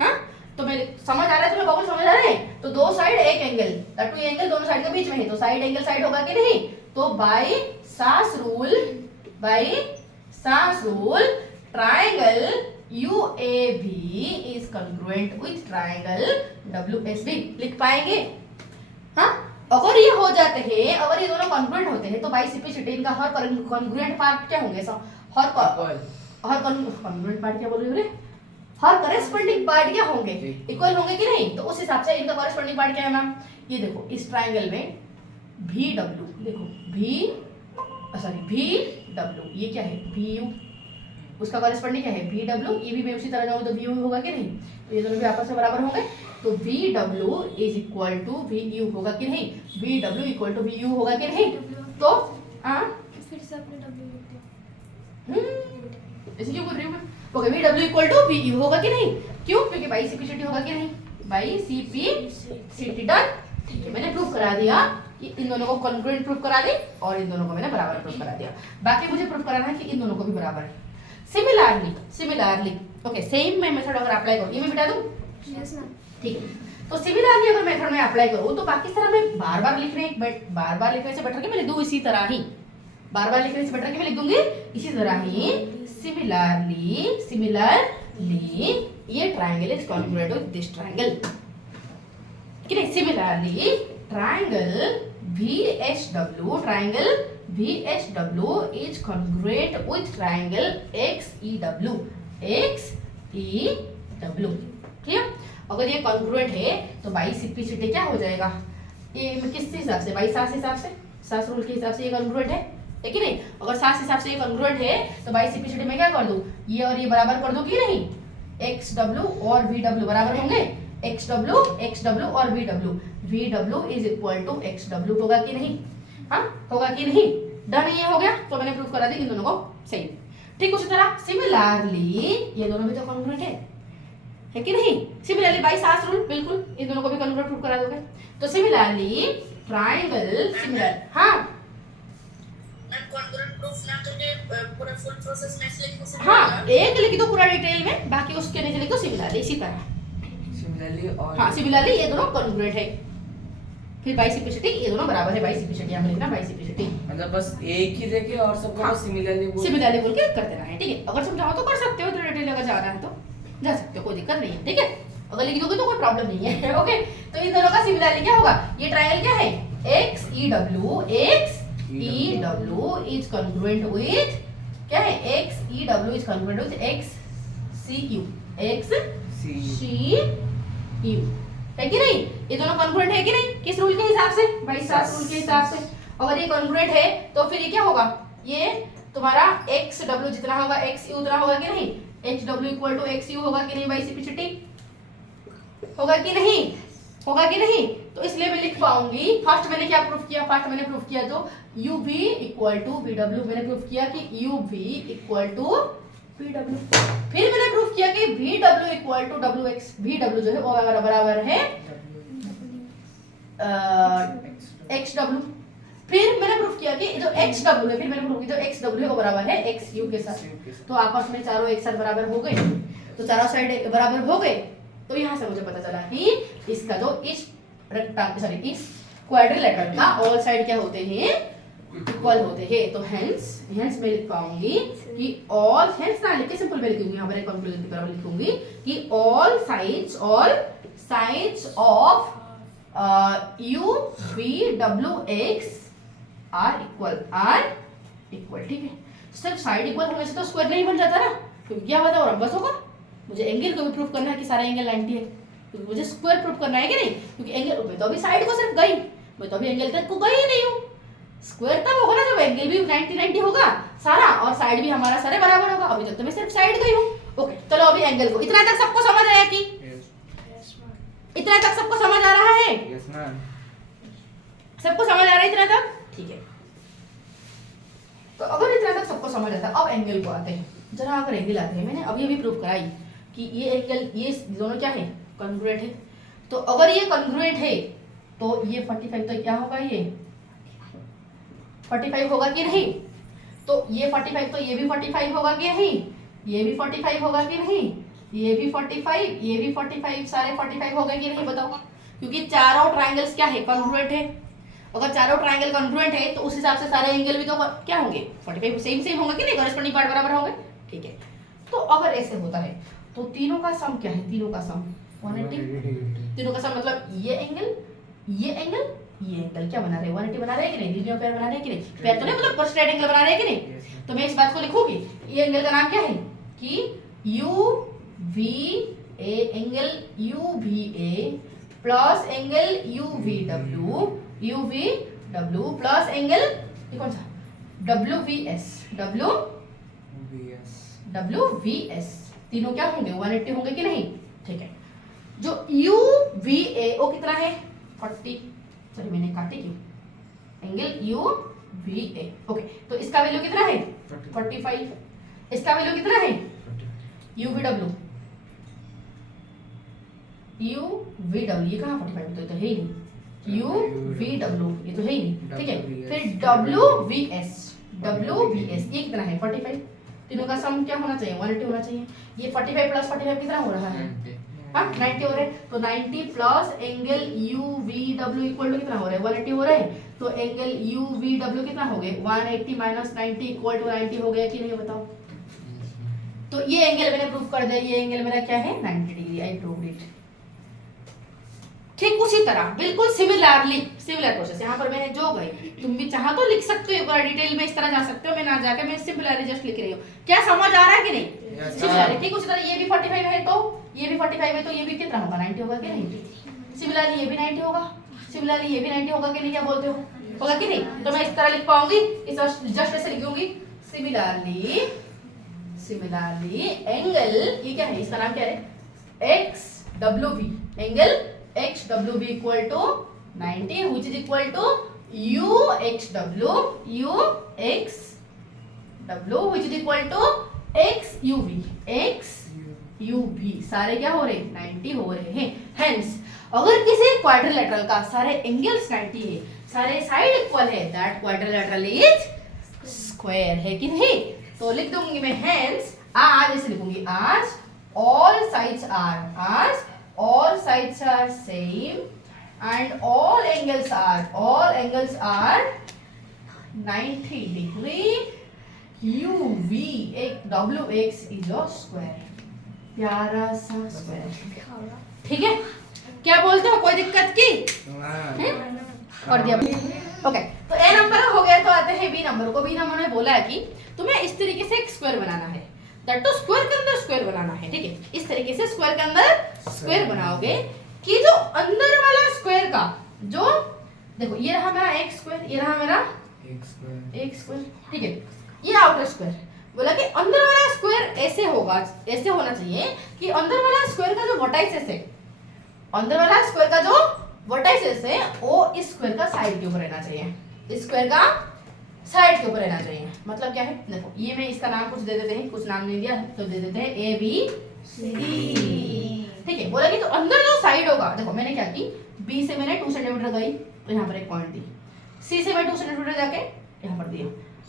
हाँ, तो मैं समझ आ रहा है तुम्हें? बबल समझ आ रहा है? तो दो साइड एक एंगल, दैट ये एंगल दोनों साइड के बीच में है, तो साइड एंगल साइड होगा कि नहीं? तो बाय सास rule triangle UAV is congruent with triangle WSB लिख पाएंगे? हाँ, अगर ये हो जाते हैं, अगर ये दोनों कॉन्ग्रुएंट होते हैं तो बाई सिंप्लिसिटी इनका हर कॉन्ग्रुएंट पार्ट क्या होंगे? हर कॉन्ग्रुएंट पार्ट क्या बोल रही हो? हर कॉरेस्पॉन्डिंग पार्ट क्या होंगे? इक्वल होंगे कि नहीं? तो उस हिसाब से इनका कॉरेस्पॉन्डिंग पार्ट क्या है मैम? ये देखो, इस ट्राइंगल में VW, देखो VW, ये क्या है? VU, उसका कॉरेस्पॉन्डिंग क्या है? VW। ये भी मैं उसी तरह जाऊँ तो VU होगा कि नहीं? तो ये दोनों भी आपस में बराबर होंगे, तो VW is equal to VU होगा कि नहीं? VW इक्वल टू VU होगा कि नहीं? तो फिर से अपने W लिख दो। ऐसे क्यों बोल रही हूँ मैं? Okay, VW equal to VU होगा कि नहीं? क्यों? क्योंकि बाई सिंप्लिसिटी होगा कि नहीं? By simplicity done. ठीक है, मैंने प्रूफ करा दिया कि इन दोनों को कॉन्ग्रुएंट प्रूफ करा दी और इन दोनों को मैंने बराबर प्रूफ करा दिया। बाकी मुझे प्रूफ कराना है कि इन दोनों को भी बराबर है। सिमिलरली ओके, सेम मैं मेथड अगर अप्लाई करूँ, ये मैं मिटा दूँ? Yes ma'am. ठीक है, तो सिमिलरली अगर मेथड में अप्लाई करूँ तो बाकी तरह मैं बार-बार लिखने से बेटर कि मैं लिख दूँ इसी तरह ही, बार-बार लिखने से बेटर कि मैं लिख दूंगी इसी तरह ही। सिमिलरली ये triangle is congruent with this triangle, कि नहीं? Similarly triangle VSW is congruent with triangle XEW। Clear? अगर ये कॉन्ग्रुएंट है तो बाई सिंप्लिसिटी क्या हो जाएगा? ये किस हिसाब से? बाई सास हिसाब से, सास रूल के हिसाब से ये कॉन्ग्रुएंट है कि नहीं? अगर सास हिसाब से ये कॉन्ग्रुएंट है तो बाई सिंप्लिसिटी में क्या कर दूं? ये और ये बराबर कर दूं कि नहीं? XW और VW बराबर होंगे, XW और VW is equal to XW होगा कि नहीं? हाँ, होगा कि नहीं? डन, ये हो गया। तो मैंने प्रूफ करा दी इन दोनों को सेम। ठीक उसी तरह सिमिलरली ये दोनों भी तो कॉन्ग्रुएंट है कि नहीं? सिमिलरली बाई सास रूल, बिल्कुल इन दोनों को भी कॉन्ग्रुएंट प्रूफ करा दोगे। तो सिमिलरली ट्राइंगल सिमिलर, हाँ मैम कॉन्ग्रुएंट प्रूफ ना करके पूरा फुल प्रोसेस में ऐसे लिखने से हाँ, एक लिख दो पूरा डिटेल में, बाकी उसके नीचे लिख दो सिमिलरली, इसी तरह। सिमिलरली ये दोनों कॉन्ग्रुएंट है, फिर बाई सिंप्लिसिटी ये दोनों बराबर है, बाई सिंप्लिसिटी यहाँ लिखना, बाई सिंप्लिसिटी मतलब बस एक ही देखे और सबको हाँ, सिमिलरली बोल के कर देना है। ठीक है, अगर समझाओ तो कर सकते हो, तो डिटेल अगर जाना है तो जा सकते हो, कोई दिक्कत नहीं है। ठीक है। अगर लिख दोगे तो कोई प्रॉब्लम नहीं है। ओके, तो इन दोनों का सिमिलरली क्या होगा, ये ट्रायंगल क्या है, X E W is congruent with क्या है, X E W is congruent with X C U है कि नहीं, ये दोनों कॉन्ग्रुएंट है कि नहीं, किस रूल के हिसाब से, बाई सास रूल के हिसाब से। अगर ये कॉन्ग्रुएंट है तो फिर ये क्या होगा, ये तुम्हारा एक्स डब्ल्यू जितना होगा एक्स यू उतना होगा कि नहीं, H W equal to X U होगा कि नहीं, बाई सिंप्लिसिटी होगा कि नहीं, होगा कि नहीं। तो इसलिए मैं लिख पाऊंगी, फर्स्ट मैंने क्या प्रूफ किया, फर्स्ट मैंने प्रूफ किया तो U V equal to V W, मैंने प्रूफ किया कि U V equal to V W. फिर मैंने प्रूफ किया कि V W equal to W X, V W जो है वो बराबर है एक्स डब्ल्यू। फिर मैंने प्रूफ किया कि जो एक्स डब्ल्यू है, फिर मैंने प्रूफ किया जो एक्स डब्ल्यू है वो बराबर है एक्स यू के साथ। तो आपस में चारों एक साथ बराबर हो गए, तो चारों साइड बराबर हो गए। तो यहाँ से मुझे पता चला कि इसका जो इस रेक्टेंगल सॉरी इस क्वाड्रिलेटरल का ऑल साइड क्या होते हैं, इक्वल होते हैं। तो हेंस मैं लिख पाऊंगी कि ऑल, हेंस ना लिख के सिंपल में लिखूंगी, यहाँ पर एक कंक्लूजन की तरह लिखूंगी कि all sides of U V W X are equal, ठीक है। सिर्फ साइड इक्वल होने से तो स्क्वायर नहीं बन जाता ना, क्योंकि क्या बताओ रंबस होगा, मुझे एंगल को भी प्रूफ करना है कि सारा एंगल 90 है, क्योंकि मुझे स्क्वायर प्रूफ करना है कि नहीं, क्योंकि एंगल मैं तो अभी साइड को सिर्फ गई, मैं तो अभी एंगल तक को गई ही नहीं हूँ। स्क्वायर तब होगा ना जब एंगल भी 90 होगा सारा और साइड भी हमारा सारे बराबर होगा, अभी तक तो मैं सिर्फ साइड गई हूँ। ओके, चलो अभी एंगल को, इतना तक सबको समझ आया कि इतना तक सबको समझ आ रहा है, सबको समझ आ रहा है इतना तक, ठीक है। तो अगर इतना तक सबको समझ आता है, अब एंगल को आते हैं जरा। अगर एंगल आते हैं, मैंने अभी प्रूफ कराई कि ये एंगल, ये दोनों क्या है, कॉन्ग्रुएंट है। तो अगर ये कॉन्ग्रुएंट है तो ये 45 तो क्या होगा, ये 45 होगा कि नहीं, तो ये 45 तो ये भी 45 होगा कि नहीं, ये भी 45 होगा कि नहीं, ये भी 45, ये भी 45, सारे 45 हो गए कि नहीं बताओ, क्योंकि चारों ट्रायंगल्स क्या है, कॉन्ग्रुएंट है। अगर चारों ट्रायंगल कॉन्ग्रुएंट है तो उस हिसाब से सारे एंगल भी तो क्या होंगे, 45 सेम होंगे कि नहीं, कॉरेस्पॉन्डिंग पार्ट बराबर होंगे, ठीक है। तो अगर ऐसे होता है तो तीनों का सम क्या है, तीनों का सम 180, तीनों का सम मतलब ये एंगल क्या बना रहे हैं, 180 बना रहे हैं कि नहीं, लीनियर पेयर बना रहे हैं कि नहीं, पेयर तो नहीं मतलब स्ट्रेट एंगल बना रहे हैं कि नहीं। तो मैं इस बात को लिखूंगी, ये एंगल का नाम क्या है कि U V A, angle U V A plus angle U V W plus angle ये कौन सा डब्ल्यू वी एस, तीनों क्या होंगे 180 होंगे कि नहीं, ठीक है। जो यू वी ए वो कितना है 40, सॉरी मैंने काटी क्यों, angle U V A, okay. तो इसका वैल्यू कितना है 45, इसका वैल्यू कितना है यू वी डब्ल्यू ये कहाँ 45 तो है ही नहीं, यू वी डब्ल्यू ये तो है ही नहीं, ठीक है। फिर डब्ल्यू वी एस ये कितना है 45, तीनों का सम क्या होना चाहिए 180 होना चाहिए। ये 45 प्लस 45 कितना हो रहा है, हाँ 90 हो रहा है। तो 90 plus angle U V W equal to कितना हो रहा है 180 हो रहा है। तो एंगल यू वी डब्ल्यू कितना हो गए 180 माइनस 90 इक्वल टू 90 हो गया कि नहीं बताओ। तो ये एंगल मैंने प्रूफ कर दिया, ये एंगल मेरा क्या है 90 डिग्री, आई प्रूव्ड इट। ठीक उसी तरह बिल्कुल सिमिलर प्रोसेस यहाँ पर मैंने जो गई, तुम भी चाहो तो लिख सकते हो, डिटेल में इस तरह जा सकते हो, मैं ना जाके मैं सिमिलरली जस्ट लिख रही हूँ। क्या समझ आ रहा है कि नहीं सिमिलरली। ठीक उसी तरह ये भी 45 है तो ये भी 45 है तो ये भी कितना होगा 90 होगा कि नहीं। सिमिलरली ये भी 90 होगा, सिमिलरली ये भी 90 होगा कि नहीं, क्या बोलते हो होगा कि नहीं। तो मैं इस तरह लिख पाऊंगी, इस जस्ट ऐसे लिखूंगी सिमिलरली एंगल ये क्या है, इसका नाम क्या है X W V, angle X W V equal to 90 which is equal to u x w which is equal to x u v सारे क्या हो रहे 90 हो रहे हैं। हेंस अगर किसी क्वाड्रिलेटरल का सारे एंगल्स 90 है, सारे साइड इक्वल है, दैट क्वाड्रिलेटरल इज स्क्वायर है कि नहीं। तो लिख दूंगी मैं हेंस आज ऐसे लिखूंगी, आज all sides are same and all angles are 90 degree, u v wx is a square। प्यारा सा स्क्वायर, ठीक है। क्या बोलते हो, कोई दिक्कत की? और दिया ओके। तो ए नंबर हो गया, तो आते हैं बी नंबर को। बी नंबर ने बोला है कि तुम्हें इस तरीके से एक स्क्वायर बनाना है, दैट तो स्क्वायर के अंदर स्क्वायर बनाना है, ठीक है। इस तरीके से स्क्वायर के अंदर स्क्वायर बनाओगे कि जो अंदर वाला स्क्वायर का जो, देखो ये रहा मेरा एक स्क्वायर, ये रहा मेरा एक स्क्वायर, ठीक है। ये आउटर स्क्वायर बोला कि अंदर वाला स्क्वायर ऐसे होगा, ऐसे होना चाहिए कि अंदर वाला स्क्वायर का जो वर्टाइसेस है, अंदर वाला स्क्वायर का जो वर्टाइसेस है वो इस स्क्वायर का साइड के ऊपर रहना चाहिए, इस स्क्वायर का साइड के ऊपर रहना चाहिए। मतलब क्या है, देखो ये मैं इसका नाम कुछ दे देते हैं, कुछ नाम नहीं दिया तो दे देते हैं ए बी सी, ठीक है। बोला कि तो अंदर जो साइड होगा, देखो मैंने क्या की, बी से मैंने 2 सेंटीमीटर गई तो यहाँ पर एक पॉइंट दी, सी से मैं 2 सेंटीमीटर जाके यहाँ पर दिया,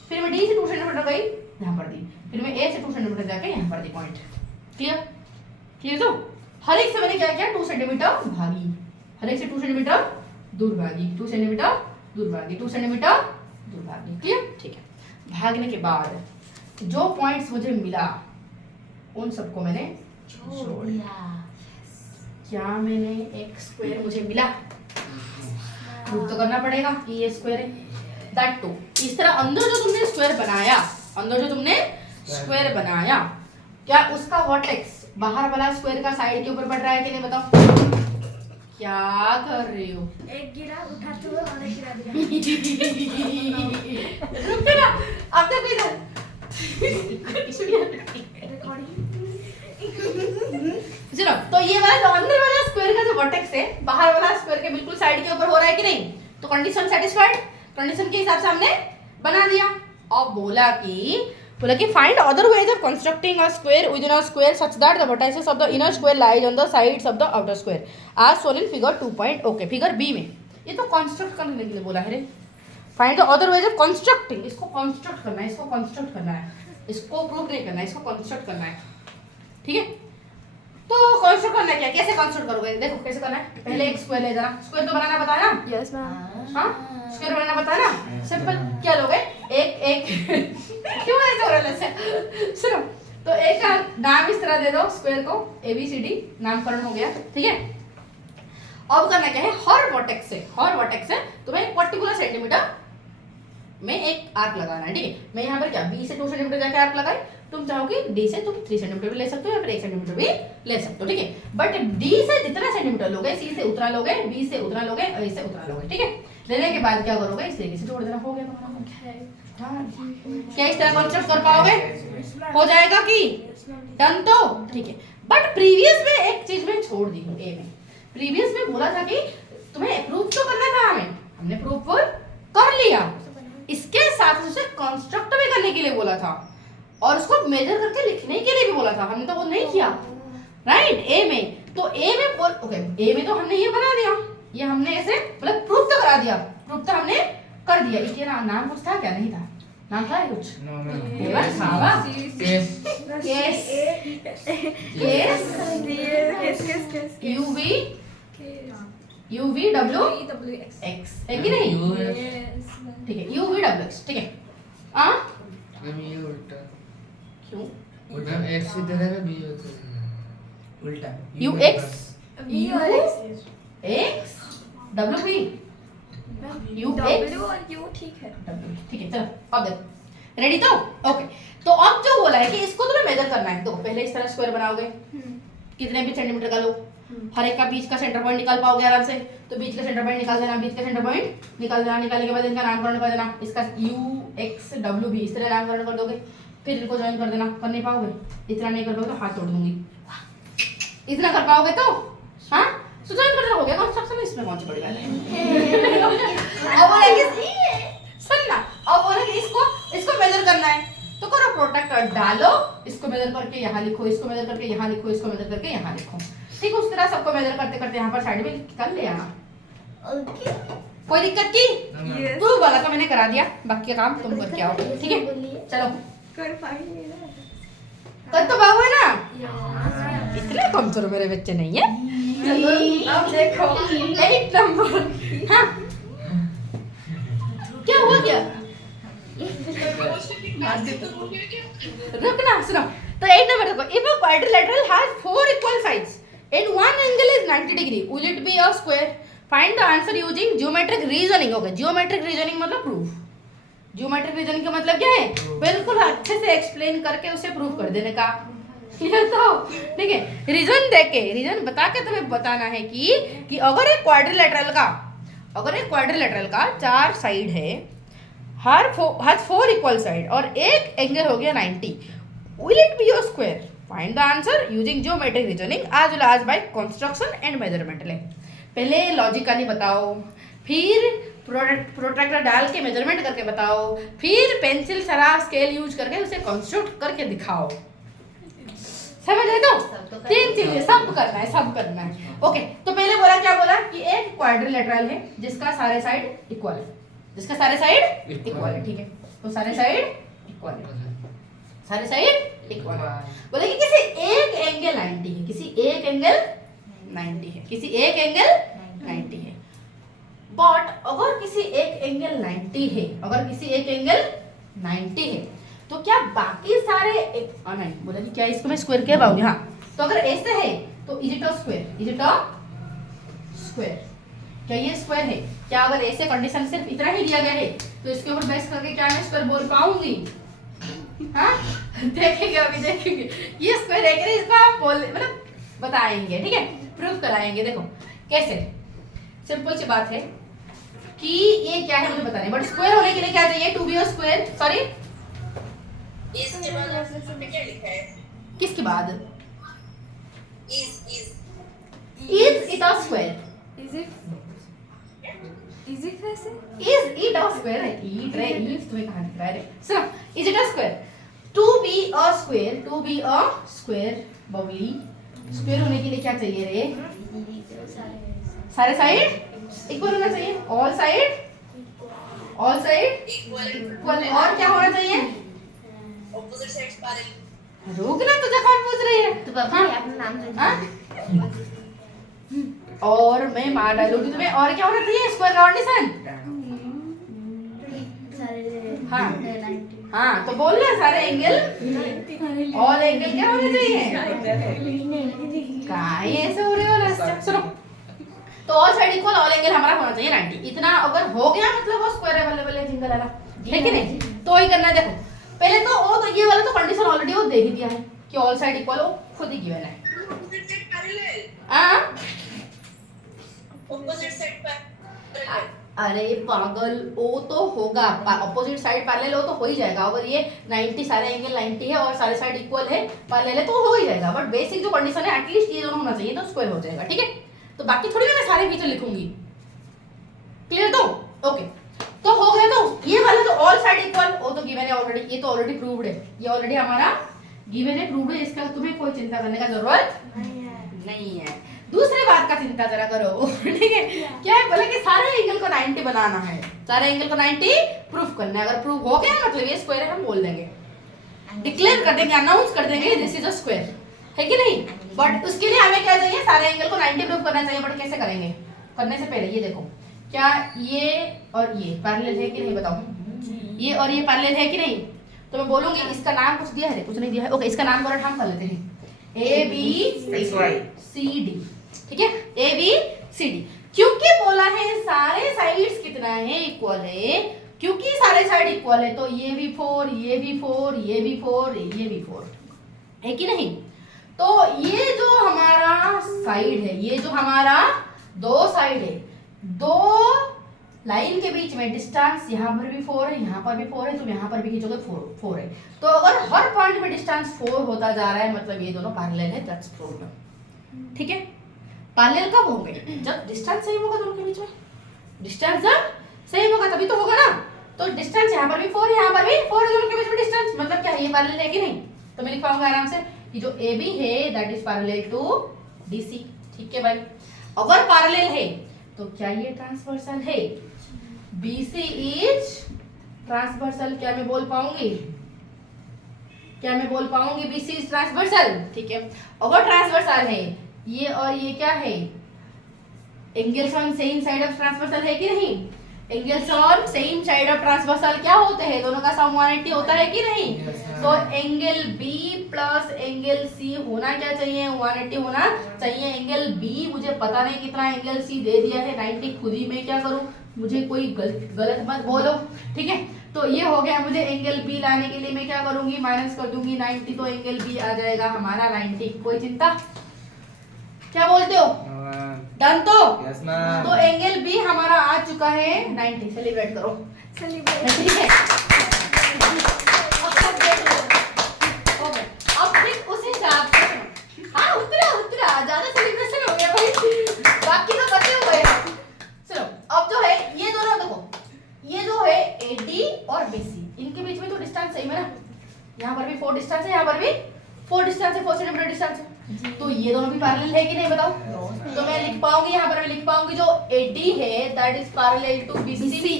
फिर मैं डी से 2 सेंटीमीटर गई यहाँ पर दी, फिर मैं ए से 2 सेंटीमीटर जाके यहाँ पर दी पॉइंट। क्लियर? क्लियर? तो हर एक से मैंने क्या किया, 2 सेंटीमीटर भागी, हर एक से 2 सेंटीमीटर दूर भागी, 2 सेंटीमीटर दूर भागी, 2 सेंटीमीटर दूर भागी। क्लियर? ठीक है। भागने के बाद जो पॉइंट्स मुझे मिला उन सबको मैंने जोड़ दिया। क्या मैंने एक स्क्वायर मुझे मिला, प्रूव तो करना पड़ेगा कि ये स्क्वायर है, दैट टू। इस तरह अंदर जो तुमने स्क्वायर बनाया, अंदर जो तुमने स्क्वायर बनाया, क्या उसका वर्टेक्स बाहर वाला स्क्वायर का साइड के ऊपर बढ़ रहा है कि नहीं, बताओ। क्या कर रहे हो? एक गिरा उठाते हुए और एक गिरा दिया। रुक ना, अब तक इधर चलो। तो ये वाला जो अंदर वाला स्क्वायर का जो वर्टेक्स है बाहर वाला स्क्वायर के बिल्कुल साइड के ऊपर हो रहा है कि नहीं, तो कंडीशन सेटिस्फाइड, कंडीशन के हिसाब से हमने बना दिया। अब बोला कि find other ways of constructing a square within a square such that the vertices of the inner square lies on the sides of the outer square as shown in figure 2. Okay, figure B में ये तो कंस्ट्रक्ट करने के लिए बोला है रे। Find the other ways of constructing, इसको कंस्ट्रक्ट करना है, इसको कंस्ट्रक्ट करना है, इसको प्रूव नहीं करना है, इसको कंस्ट्रक्ट करना है, ठीक है। तो कंस्ट्रक्ट करना है, क्या कैसे कंस्ट्रक्ट करोगे, देखो कैसे करना है। पहले एक स्क्वायर ले जरा, स्क्वायर तो बनाना पता है ना? Yes ma'am. हाँ, स्क्वायर बनाना पता है ना? सिंपल। क्या लोगे, एक क्यों ऐसे हो रहा है, सुनो। तो एक का नाम इस तरह दे दो स्क्वायर को, ABCD नामकरण हो गया, ठीक है। अब करना क्या है, हर वर्टेक्स से तुम्हें एक पर्टिकुलर सेंटीमीटर में एक आर्क लगाना है, ठीक है। मैं यहाँ पर क्या B से 2 सेंटीमीटर जाके आर्क लगाई, तुम चाहोगे D से तुम 3 सेंटीमीटर भी ले सकते हो या फिर 1 सेंटीमीटर भी ले सकते हो, ठीक है। बट D से जितना सेंटीमीटर लोगे, C से उतना लोगे, B से उतना लोगे, A से उतना लोगे, ठीक है। लेने के बाद क्या करोगे, इस तरीके से जोड़ देना, हो गया तुम्हारा। क्या इस तरह कंस्ट्रक्ट कर पाओगे, हो जाएगा कि डन? तो ठीक है। बट प्रीवियस में एक चीज में छोड़ दी हूँ, ए में प्रीवियस में बोला था कि तुम्हें प्रूफ तो करना था, हमने प्रूफ कर लिया, इसके साथ उसे कंस्ट्रक्ट भी करने के लिए बोला था और उसको मेजर करके लिखने के लिए भी बोला था, हमने तो वो नहीं किया, राइट। ए में तो ए में बोल ओके, ए में तो हमने ये बना दिया, ये हमने ऐसे मतलब प्रूफ तो करा दिया, प्रूफ तो हमने कर दिया। इसके नाम कुछ था क्या, नहीं था नाम, था कुछ UVWX है कि नहीं, ठीक है, UVWX, ठीक है। क्यों x इधर है, b उल्टा UX UX WV UX और यू ठीक है। ठीक है। चलो अब देखो, रेडी तो ओके। तो अब जो बोला है कि इसको तुम्हें मेजर करना है, तो पहले इस तरह स्क्वायर बनाओगे, कितने भी सेंटीमीटर का लो, हर एक का बीच का सेंटर पॉइंट निकाल पाओगे आराम से, तो बीच का सेंटर पॉइंट निकाल देना, बीच का सेंटर पॉइंट निकाल देना, निकालने के बाद इनका नामकरण कर देना, इसका UXWB इस तरह नामकरण कर दोगे, फिर इनको ज्वाइन कर देना। कर नहीं पाओगे, इतना नहीं कर पाओगे तो हाथ तोड़ दूंगी, इतना कर पाओगे तो हाँ तो ज्वाइन कर देना, हो गया कंस्ट्रक्शन। इसमें कौन सी बड़ी बात है। अब बोला कि सुन ना, अब बोला कि इसको मेजर करना है, तो करो प्रोटेक्टर डालो, इसको मेजर करके यहाँ लिखो, इसको मेजर करके यहाँ लिखो, इसको मेजर करके यहाँ लिखो, ठीक है। उस तरह सबको मेजर करते करते यहाँ पर साइड में कर ले आना, ओके। कोई दिक्कत की? तू वाला तो मैंने करा दिया, बाकी का काम तुम करके आओ, ठीक है। चलो कर पाएंगे ना, कर तो पाओगे ना, इतने कमजोर मेरे बच्चे नहीं है। अब देखो 8 नंबर, हाँ क्या हुआ क्या, रुक ना, सुनो तो 8 नंबर देखो, if a quadrilateral has 4 equal sides and one angle is 90 degree, will it be a square? Find the answer using geometric reasoning. Okay, geometric reasoning मतलब proof. geometric reasoning का मतलब क्या है? बिल्कुल अच्छे से एक्सप्लेन करके उसे प्रूव कर देने का। ये तो ठीक है, रीजन देके, रीजन बता के तुम्हें बताना है कि अगर एक क्वाड्रिलेटरल का 4 साइड है, हर 4 इक्वल साइड और एक एंगल हो गया 90, will it be a square? Find the answer using geometric reasoning as well as by construction and measurement. ले पहले लॉजिकली बताओ, फिर प्रोट्रैक्टर डाल के मेजरमेंट करके बताओ, फिर पेंसिल शराब स्केल यूज करके उसे कंस्ट्रक्ट करके दिखाओ। समझ आए? तो 3 चीजें सब करना है। ओके, तो पहले बोला क्या बोला कि एक क्वाड्रिलेटरल है जिसका सारे साइड इक्वल है, ठीक है, तो सारे साइड इक्वल है, बोले कि किसी एक एंगल 90 है, किसी एक एंगल 90 है, बट अगर किसी एक एंगल 90 है तो क्या बाकी सारे नहीं, बोला कि क्या इसको मैं स्क्वायर क्या पाऊंगी? हाँ, तो अगर ऐसे है तो इज इट अ स्क्वायर? क्या ये स्क्वायर है? क्या अगर ऐसे कंडीशन सिर्फ इतना ही दिया गया है तो इसके ऊपर बेस करके क्या मैं स्क्वायर बोल पाऊंगी? हाँ, देखेंगे ये स्क्वायर है कि नहीं, इसको आप बोल मतलब बताएंगे, ठीक है, प्रूफ कराएंगे। देखो कैसे, सिंपल सी बात है कि ये क्या है मुझे बताने, बट स्क्वायर होने के लिए क्या चाहिए? To be a square, sorry इसके बाद आपने क्या लिखा है? किसके बाद? Is is it a square? Is it वैसे? इज इट अ स्क्वायर है? ईट रे, ईट तुम्हें कहां दिख रहा है? सुनो, is it a square? To be a square बबली, स्क्वायर होने के लिए क्या चाहिए रे? सारे साइड इक्वल होना चाहिए, ऑल साइड इक्वल, और क्या होना चाहिए? Opposite sides parallel. रुक ना, तुझे कौन पूछ रही है? तो बाबा अपना नाम और मैं मार डालूंगी तुम्हें। और क्या होना चाहिए? Square condition. हाँ, तो बोल ना, सारे एंगल, ऑल एंगल क्या होने चाहिए? काय ऐसे हो रहे हो ना? सुनो, तो all side equal, all angle हमारा होना चाहिए 90। इतना अगर हो गया मतलब वो स्क्वायर अवेलेबल है जिंगल वाला, है कि नहीं? तो वही करना है। देखो पहले तो वो तो ये वाला तो कंडीशन ऑलरेडी वो दे ही दिया है कि ऑल साइड इक्वल, वो खुद ही गिवन है। Opposite side parallel. हां, ऑपोजिट साइड पैरेलल। अरे पागल, वो तो होगा, अपोजिट साइड पैरेलल हो तो हो ही जाएगा। अगर ये 90 सारे एंगल 90 है और सारे साइड इक्वल है, पैरेलल है, तो हो ही जाएगा। बट बेसिक जो कंडीशन है एटलीस्ट ये दोनों होना चाहिए, तो स्क्वायर हो जाएगा, ठीक है? तो बाकी थोड़ी ना मैं सारे फीचर लिखूंगी, क्लियर? तो ओके, तो हो गया। तो ये वाला तो ऑल साइड इक्वल, वो तो गिवन है ऑलरेडी, ये तो ऑलरेडी प्रूव्ड है, ये ऑलरेडी हमारा गिवन है, प्रूव्ड है, इसका तुम्हें कोई चिंता करने का जरूरत नहीं है। दूसरी बात का चिंता जरा करो, ठीक है? क्या है, बोले कि सारे एंगल को 90 बनाना है, सारे एंगल को 90 प्रूफ करना है। अगर प्रूफ हो गया मतलब ये स्क्वायर है, हम बोल देंगे, डिक्लेयर कर देंगे, अनाउंस कर देंगे दिस इज अ स्क्वायर, है कि नहीं? बट उसके लिए हमें क्या चाहिए? सारे एंगल को 90 प्रूफ करना चाहिए। बट कैसे करेंगे? करने से पहले ये देखो, क्या ये और ये पैरेलल है कि नहीं? बताओ, ये और ये पैरेलल है कि नहीं? तो मैं बोलूंगी इसका नाम कुछ दिया है, कुछ नहीं दिया है। ओके, इसका नाम को हम कर लेते हैं ABCD, ठीक है? ABCD, क्योंकि बोला है सारे साइड्स कितना है? इक्वल है। क्योंकि सारे साइड इक्वल है तो ये भी 4, ये भी 4, ये भी 4, ये भी 4, है कि नहीं? तो ये जो हमारा साइड है, ये जो हमारा दो साइड है, दो लाइन के बीच में डिस्टेंस यहाँ पर भी 4 है, यहाँ पर भी 4 है, तुम यहाँ पर भी खींचोगे 4 है। तो अगर हर पॉइंट में डिस्टेंस 4 होता जा रहा है मतलब ये दोनों पैरेलल है, दैट्स प्रॉब्लम, ठीक है? पैरेलल कब होंगे? जब डिस्टेंस सेम होगा दोनों के बीच में। डिस्टेंस जब सेम होगा तभी तो होगा ना। तो डिस्टेंस यहाँ पर भी 4 है, यहाँ पर भी 4 है, दोनों के बीच में डिस्टेंस, मतलब क्या ये पैरेलल है कि नहीं? तो मैं लिख पाऊंगा आराम से कि जो AB है that is parallel to DC, ठीक है भाई? अगर पैरेलल है तो क्या ये ट्रांसवर्सल है? BC इज ट्रांसवर्सल, क्या मैं बोल पाऊंगी? BC इज ट्रांसवर्सल, ठीक है? अगर ट्रांसवर्सल है, ये और ये क्या है? Angles on same side of transversal, है कि नहीं? Angles on same side of transversal क्या होते हैं, दोनों का सम 180 होता है कि नहीं। तो angle B plus angle C होना क्या चाहिए, 180 होना चाहिए। एंगल बी मुझे पता नहीं कितना, एंगल सी दे दिया है 90, खुद ही मैं क्या करूं, मुझे कोई गलत मत बोलो, ठीक है। तो ये हो गया, मुझे एंगल बी लाने के लिए मैं क्या करूंगी, माइनस कर दूंगी 90, तो एंगल बी आ जाएगा हमारा 90। कोई चिंता, क्या बोलते हो, डन तो। Yes ma'am. तो एंगल बी हमारा आ चुका है 90, सेलिब्रेट करो, ठीक है। अब ठीक उस हिसाब से, हाँ उतरा ज्यादा सेलिब्रेशन हो गया भाई, बाकी तो बचे हुए हैं। चलो अब जो है ये दोनों देखो, ये जो है AD और BC, इनके बीच में तो डिस्टेंस सही है ना, यहाँ पर भी 4 डिस्टेंस है, यहाँ पर भी 4 डिस्टेंस है, 4 सेंटीमीटर डिस्टेंस है। तो ये दोनों भी पैरेलल है कि नहीं बताओ। तो मैं लिख पाऊंगी, यहाँ पर मैं लिख पाऊंगी जो AD है that is parallel to BC।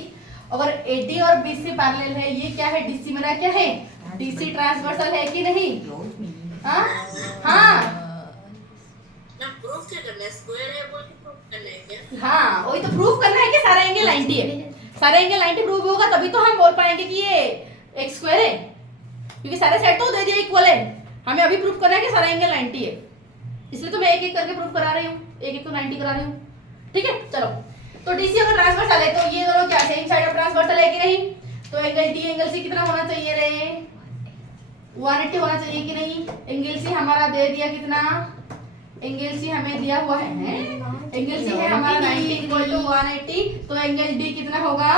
अगर AD और BC पैरेलल है, ये क्या है, DC मना क्या है, DC ट्रांसवर्सल है कि नहीं। हाँ ना प्रूफ क्या करना है, स्क्वायर है बोल के प्रूफ करना है क्या। हाँ वही तो प्रूफ करना है कि सारा एंगल 90 है, सारा एंगल 90 प्रूफ होगा तभी तो हम बोल पाएंगे कि ये x स्क्वायर है, क्योंकि सारे साइड तो दे दिया इक्वल है। हमें अभी प्रूफ करना है कि सारा एंगल 90 है, इसलिए तो मैं एक एक करके प्रूफ करा रही हूँ, एक एक तो 90 करा रही हूँ, ठीक है। चलो तो DC अगर ट्रांसवर्सल है तो ये दोनों क्या सेम साइड ऑफ ट्रांसवर्सल है कि नहीं। तो एंगल D एंगल C कितना होना चाहिए रे, 180 होना चाहिए कि नहीं। एंगल C हमारा दे दिया कितना, एंगल C हमें दिया हुआ है, एंगल C है हमारा 90 इक्वल टू 180। तो एंगल D कितना होगा,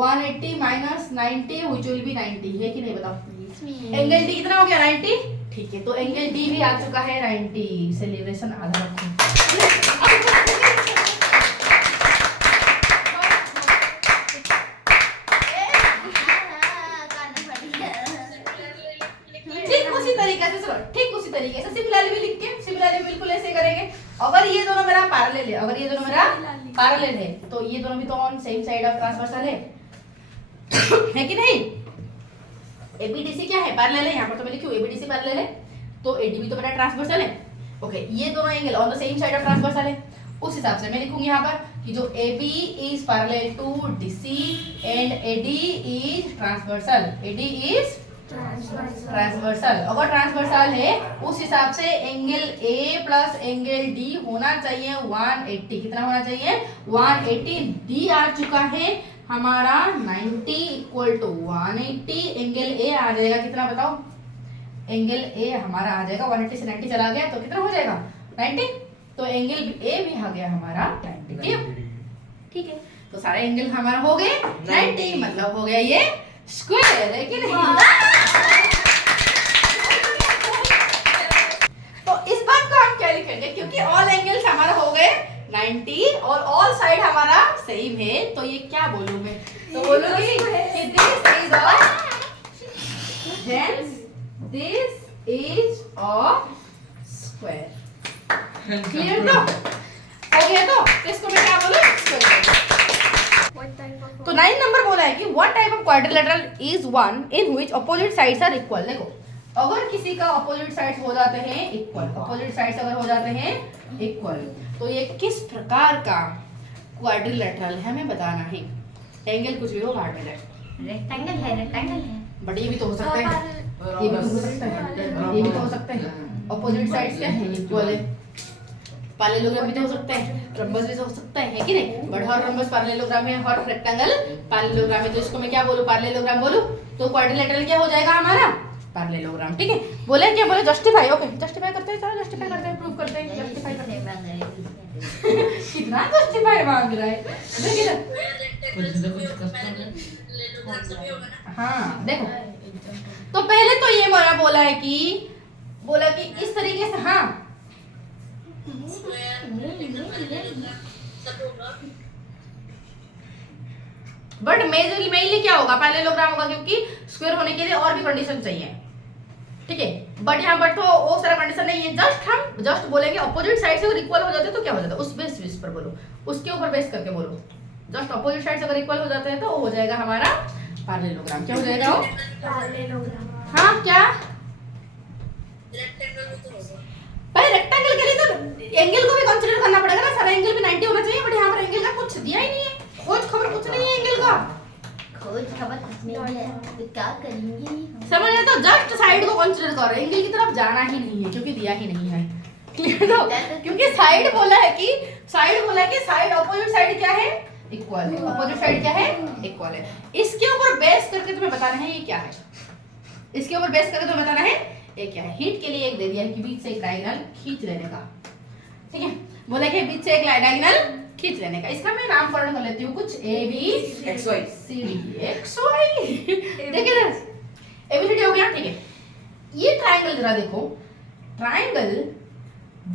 180 माइनस 90 व्हिच विल बी 90 है कि नहीं बताओ। एंगल D कितना हो गया 90, ठीक है। तो एंगल D भी आ चुका है 90, सेलिब्रेशन आधा रखो। ठीक उसी तरीके से, चलो ठीक उसी तरीके से सिमिलरली भी लिख के, सिमिलरली बिल्कुल ऐसे करेंगे। अगर ये दोनों मेरा पैरेलल है, अगर ये दोनों मेरा पैरेलल है तो ये दोनों भी तो on same side of transversal है कि नहीं। ABDC क्या है, पैरेलल है, यहाँ पर तो मैं लिखी हूँ ABDC पैरेलल है, तो AD भी तो मेरा ट्रांसवर्सल है। ओके, ये दोनों angle on the same side of transversal है, उस हिसाब से मैं लिखूंगी यहाँ पर कि जो AB is parallel to DC and AD is transversal, AD is transversal. अगर ट्रांसवर्सल है उस हिसाब से angle A plus angle D होना चाहिए 180, कितना होना चाहिए 180। D आ चुका है हमारा 90 इक्वल टू 180, एंगल A आ जाएगा कितना बताओ, एंगल A हमारा आ जाएगा 180 से 90 चला गया तो कितना हो जाएगा 90। तो एंगल A भी आ गया हमारा 90, ठीक है। तो सारे एंगल हमारा हो गए 90, मतलब हो गया ये स्क्वायर है कि नहीं। तो इस बात को हम क्या लिखेंगे, क्योंकि ऑल एंगल्स हमारा हो गए 90 और ऑल साइड हमारा सेम है, तो ये क्या बोलूं मैं, तो बोलूंगी कि this is a, hence this is a square. Clear तो हो गया। तो इसको मैं क्या बोलूं, स्क्वायर। तो 9 नंबर बोला है कि what type of quadrilateral is one in which opposite sides are equal. देखो अगर किसी का अपोजिट साइड्स हो जाते हैं इक्वल, अपोजिट साइड्स अगर हो जाते हैं इक्वल, तो ये किस प्रकार का क्वाड्रिलेटरल है हमें बताना है। एंगल कुछ भी हो भाड़ में जाए, रेक्टेंगल है बट ये भी तो हो सकता है, ये भी तो हो सकता है, ये भी तो हो सकता है। अपोजिट साइड्स क्या है, इक्वल है। पैरेललोग्राम भी तो हो सकता है, रम्बस भी तो हो सकता है कि नहीं। बट हर रम्बस पैरेललोग्राम है, हर रेक्टेंगल पैरेललोग्राम है, तो इसको मैं क्या बोलूं, पैरेललोग्राम बोलूं। तो क्वाड्रिलेटरल क्या हो जाएगा हमारा, पैरेललोग्राम, ठीक है। बोले क्या बोले, जस्टिफाई। ओके जस्टिफाई करते हैं, चलो जस्टिफाई करते हैं, प्रूव करते हैं, जस्टिफाई करते हैं। कितना जस्टिफाई मांग रहा है, देखिए ना। हाँ देखो, तो पहले तो ये मैंने बोला कि इस तरीके से, हाँ बट मेनली क्या होगा, पैरेललोग्राम होगा, क्योंकि स्क्वायर होने के लिए और भी कंडीशन चाहिए, ठीक है। बट यहाँ पर तो वो सारा कंडीशन नहीं है, हम बोलेंगे अपोजिट साइड से अगर इक्वल हो जाते हैं तो क्या हो जाता है, उस बेस पर बोलो, उसके ऊपर बेस करके बोलो। जस्ट अपोजिट साइड से अगर इक्वल हो जाते हैं तो वो हो जाएगा हमारा पैरेललोग्राम। क्या हो जाएगा वो, पैरेललोग्राम। हाँ क्या, भाई रेक्टेंगल के लिए तो एंगल को भी कंसीडर करना पड़ेगा ना, सारा एंगल भी 90 होना चाहिए, बट यहाँ पर एंगल का कुछ दिया ही नहीं है, खोज खबर कुछ नहीं है। नहीं है तो क्या करेंगे? समझ रहे तो जस्ट साइड को कंसीडर करो, एंगल की तरफ जाना ही नहीं है क्योंकि दिया ही नहीं है। क्लियर तो? क्योंकि साइड बोला है कि साइड ऑपोजिट साइड क्या है? इक्वल है। ऑपोजिट साइड क्या है? इक्वल है। इसके ऊपर बेस करके तुम्हें बताना है ये क्या है। इसके ऊपर बेस करके तुम्हें बताना है ये क्या है। हिंट के लिए एक दे दिया है कि बीच से एक डायगोनल खींच लेने का। ठीक है, बोला कि बीच से एक डायगोनल खींच लेने का। इसका मैं नामकरण कर लेती हूँ कुछ A B XY C D X Y। देखिए ना, ABCD हो गया। ठीक है, ये ट्रायंगल जरा देखो, triangle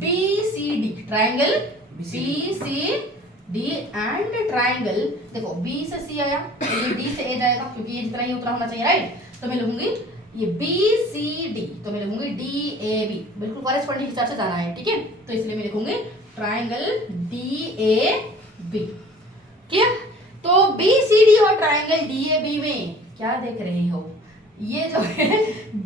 BCD, triangle BCD and triangle देखो B से C आया, ये D से A जाएगा क्योंकि ये जितना ही उतना होना चाहिए, राइट। तो मैं लिखूंगी ये BCD, तो मैं लिखूंगी DAB, बिल्कुल कॉरेस्पॉन्डिंग हिसाब से जाना है। ठीक है, तो इसलिए मैं लिखूंगी ट्रायंगल DAB। क्या? तो BCD और ट्रायंगल DAB में क्या देख रहे हो? ये जो है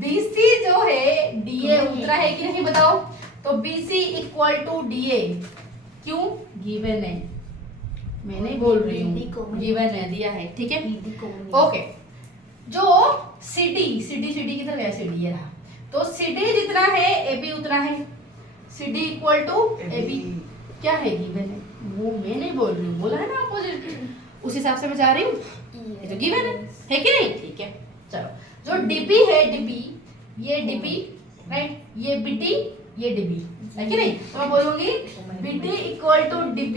BC जो है DA उतना है कि नहीं बताओ। तो BC इक्वल टू DA, क्यों? गिवन है, मैं नहीं बोल रही हूँ, गिवन है, दिया है। ठीक है, ओके। जो CD की तरह है, CD ये रहा। तो CD जितना है AB उतना है। CD इक्वल टू AB क्या है? गिवन है, वो मैं नहीं बोल रही हूँ, बोला है ना अपोजिट, उस हिसाब से मैं जा रही हूँ। ये तो गिवन है कि नहीं? ठीक है, चलो। जो DB है, DB, ये DB, राइट, ये BD, ये DB है कि नहीं? तो मैं बोलूंगी BD इक्वल टू DB।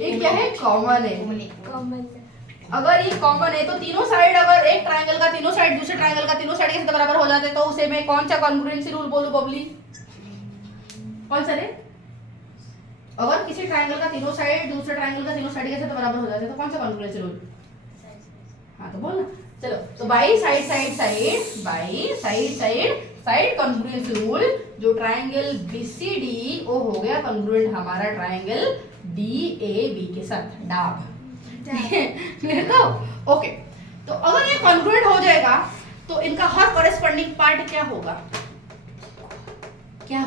ये क्या है? कॉमन है। कॉमन अगर ये कॉमन है तो तीनों साइड, अगर एक ट्रायंगल का तीनों साइड दूसरे ट्रायंगल का तीनों साइड के साथ बराबर हो जाते तो उसे मैं कौन सा कॉन्ग्रुएंसी रूल बोलूं बबली? कौन सा रे? अगर किसी ट्रायंगल का तीनों साइड दूसरे ट्रायंगल का तीनों साइड के साथ बराबर हो जाते तो कौन सा कॉन्ग्रुएंसी रूल? हाँ तो बोल ना। चलो, तो बाई साइड कॉन्ग्रुएंसी रूल, जो ट्रायंगल BCD वो हो गया कॉन्ग्रुएंट हमारा ट्रायंगल DAB के साथ, डाब। तो ओके, तो अगर ये कॉन्ग्रुएंट हो जाएगा तो इनका हर कॉरेस्पॉन्डिंग पार्ट क्या होगा? क्या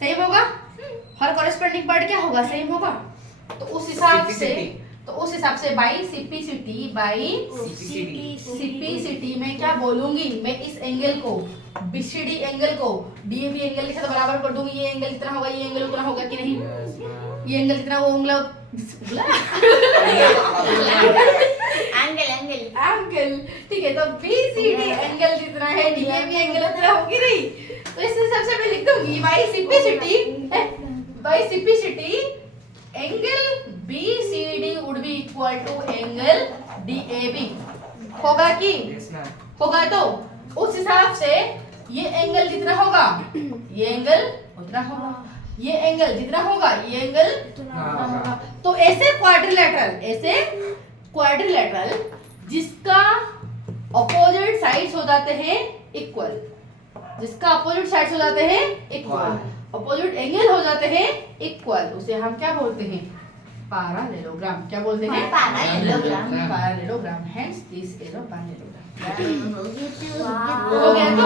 सेम होगा। हर कॉरेस्पॉन्डिंग पार्ट क्या होगा? सेम होगा। तो उस हिसाब से बाई CPCT में क्या बोलूंगी मैं? इस एंगल को BCD एंगल को DAB एंगल के साथ बराबर कर दूंगी। ये एंगल जितना होगा ये एंगल उतना होगा कि नहीं? ये एंगल जितना वो एंगल, ठीक है। तो BCD एंगल जितना है DAB एंगल उतना होगी नहीं? तो इस हिसाब से मैं लिख दूंगी by CPCT angle BCD would be equal to angle DAB। होगा कि होगा? तो उस हिसाब से ये एंगल जितना होगा ये एंगल उतना होगा, ये एंगल जितना होगा ये एंगल उतना होगा। तो ऐसे क्वाड्रिलेटरल जिसका अपोजिट साइड्स हो जाते हैं इक्वल, अपोजिट एंगल हो जाते हैं इक्वल, उसे हम क्या बोलते हैं? पैरेललोग्राम। क्या बोलते हैं? Parallelogram. Hence this is a parallelogram. हो गया तो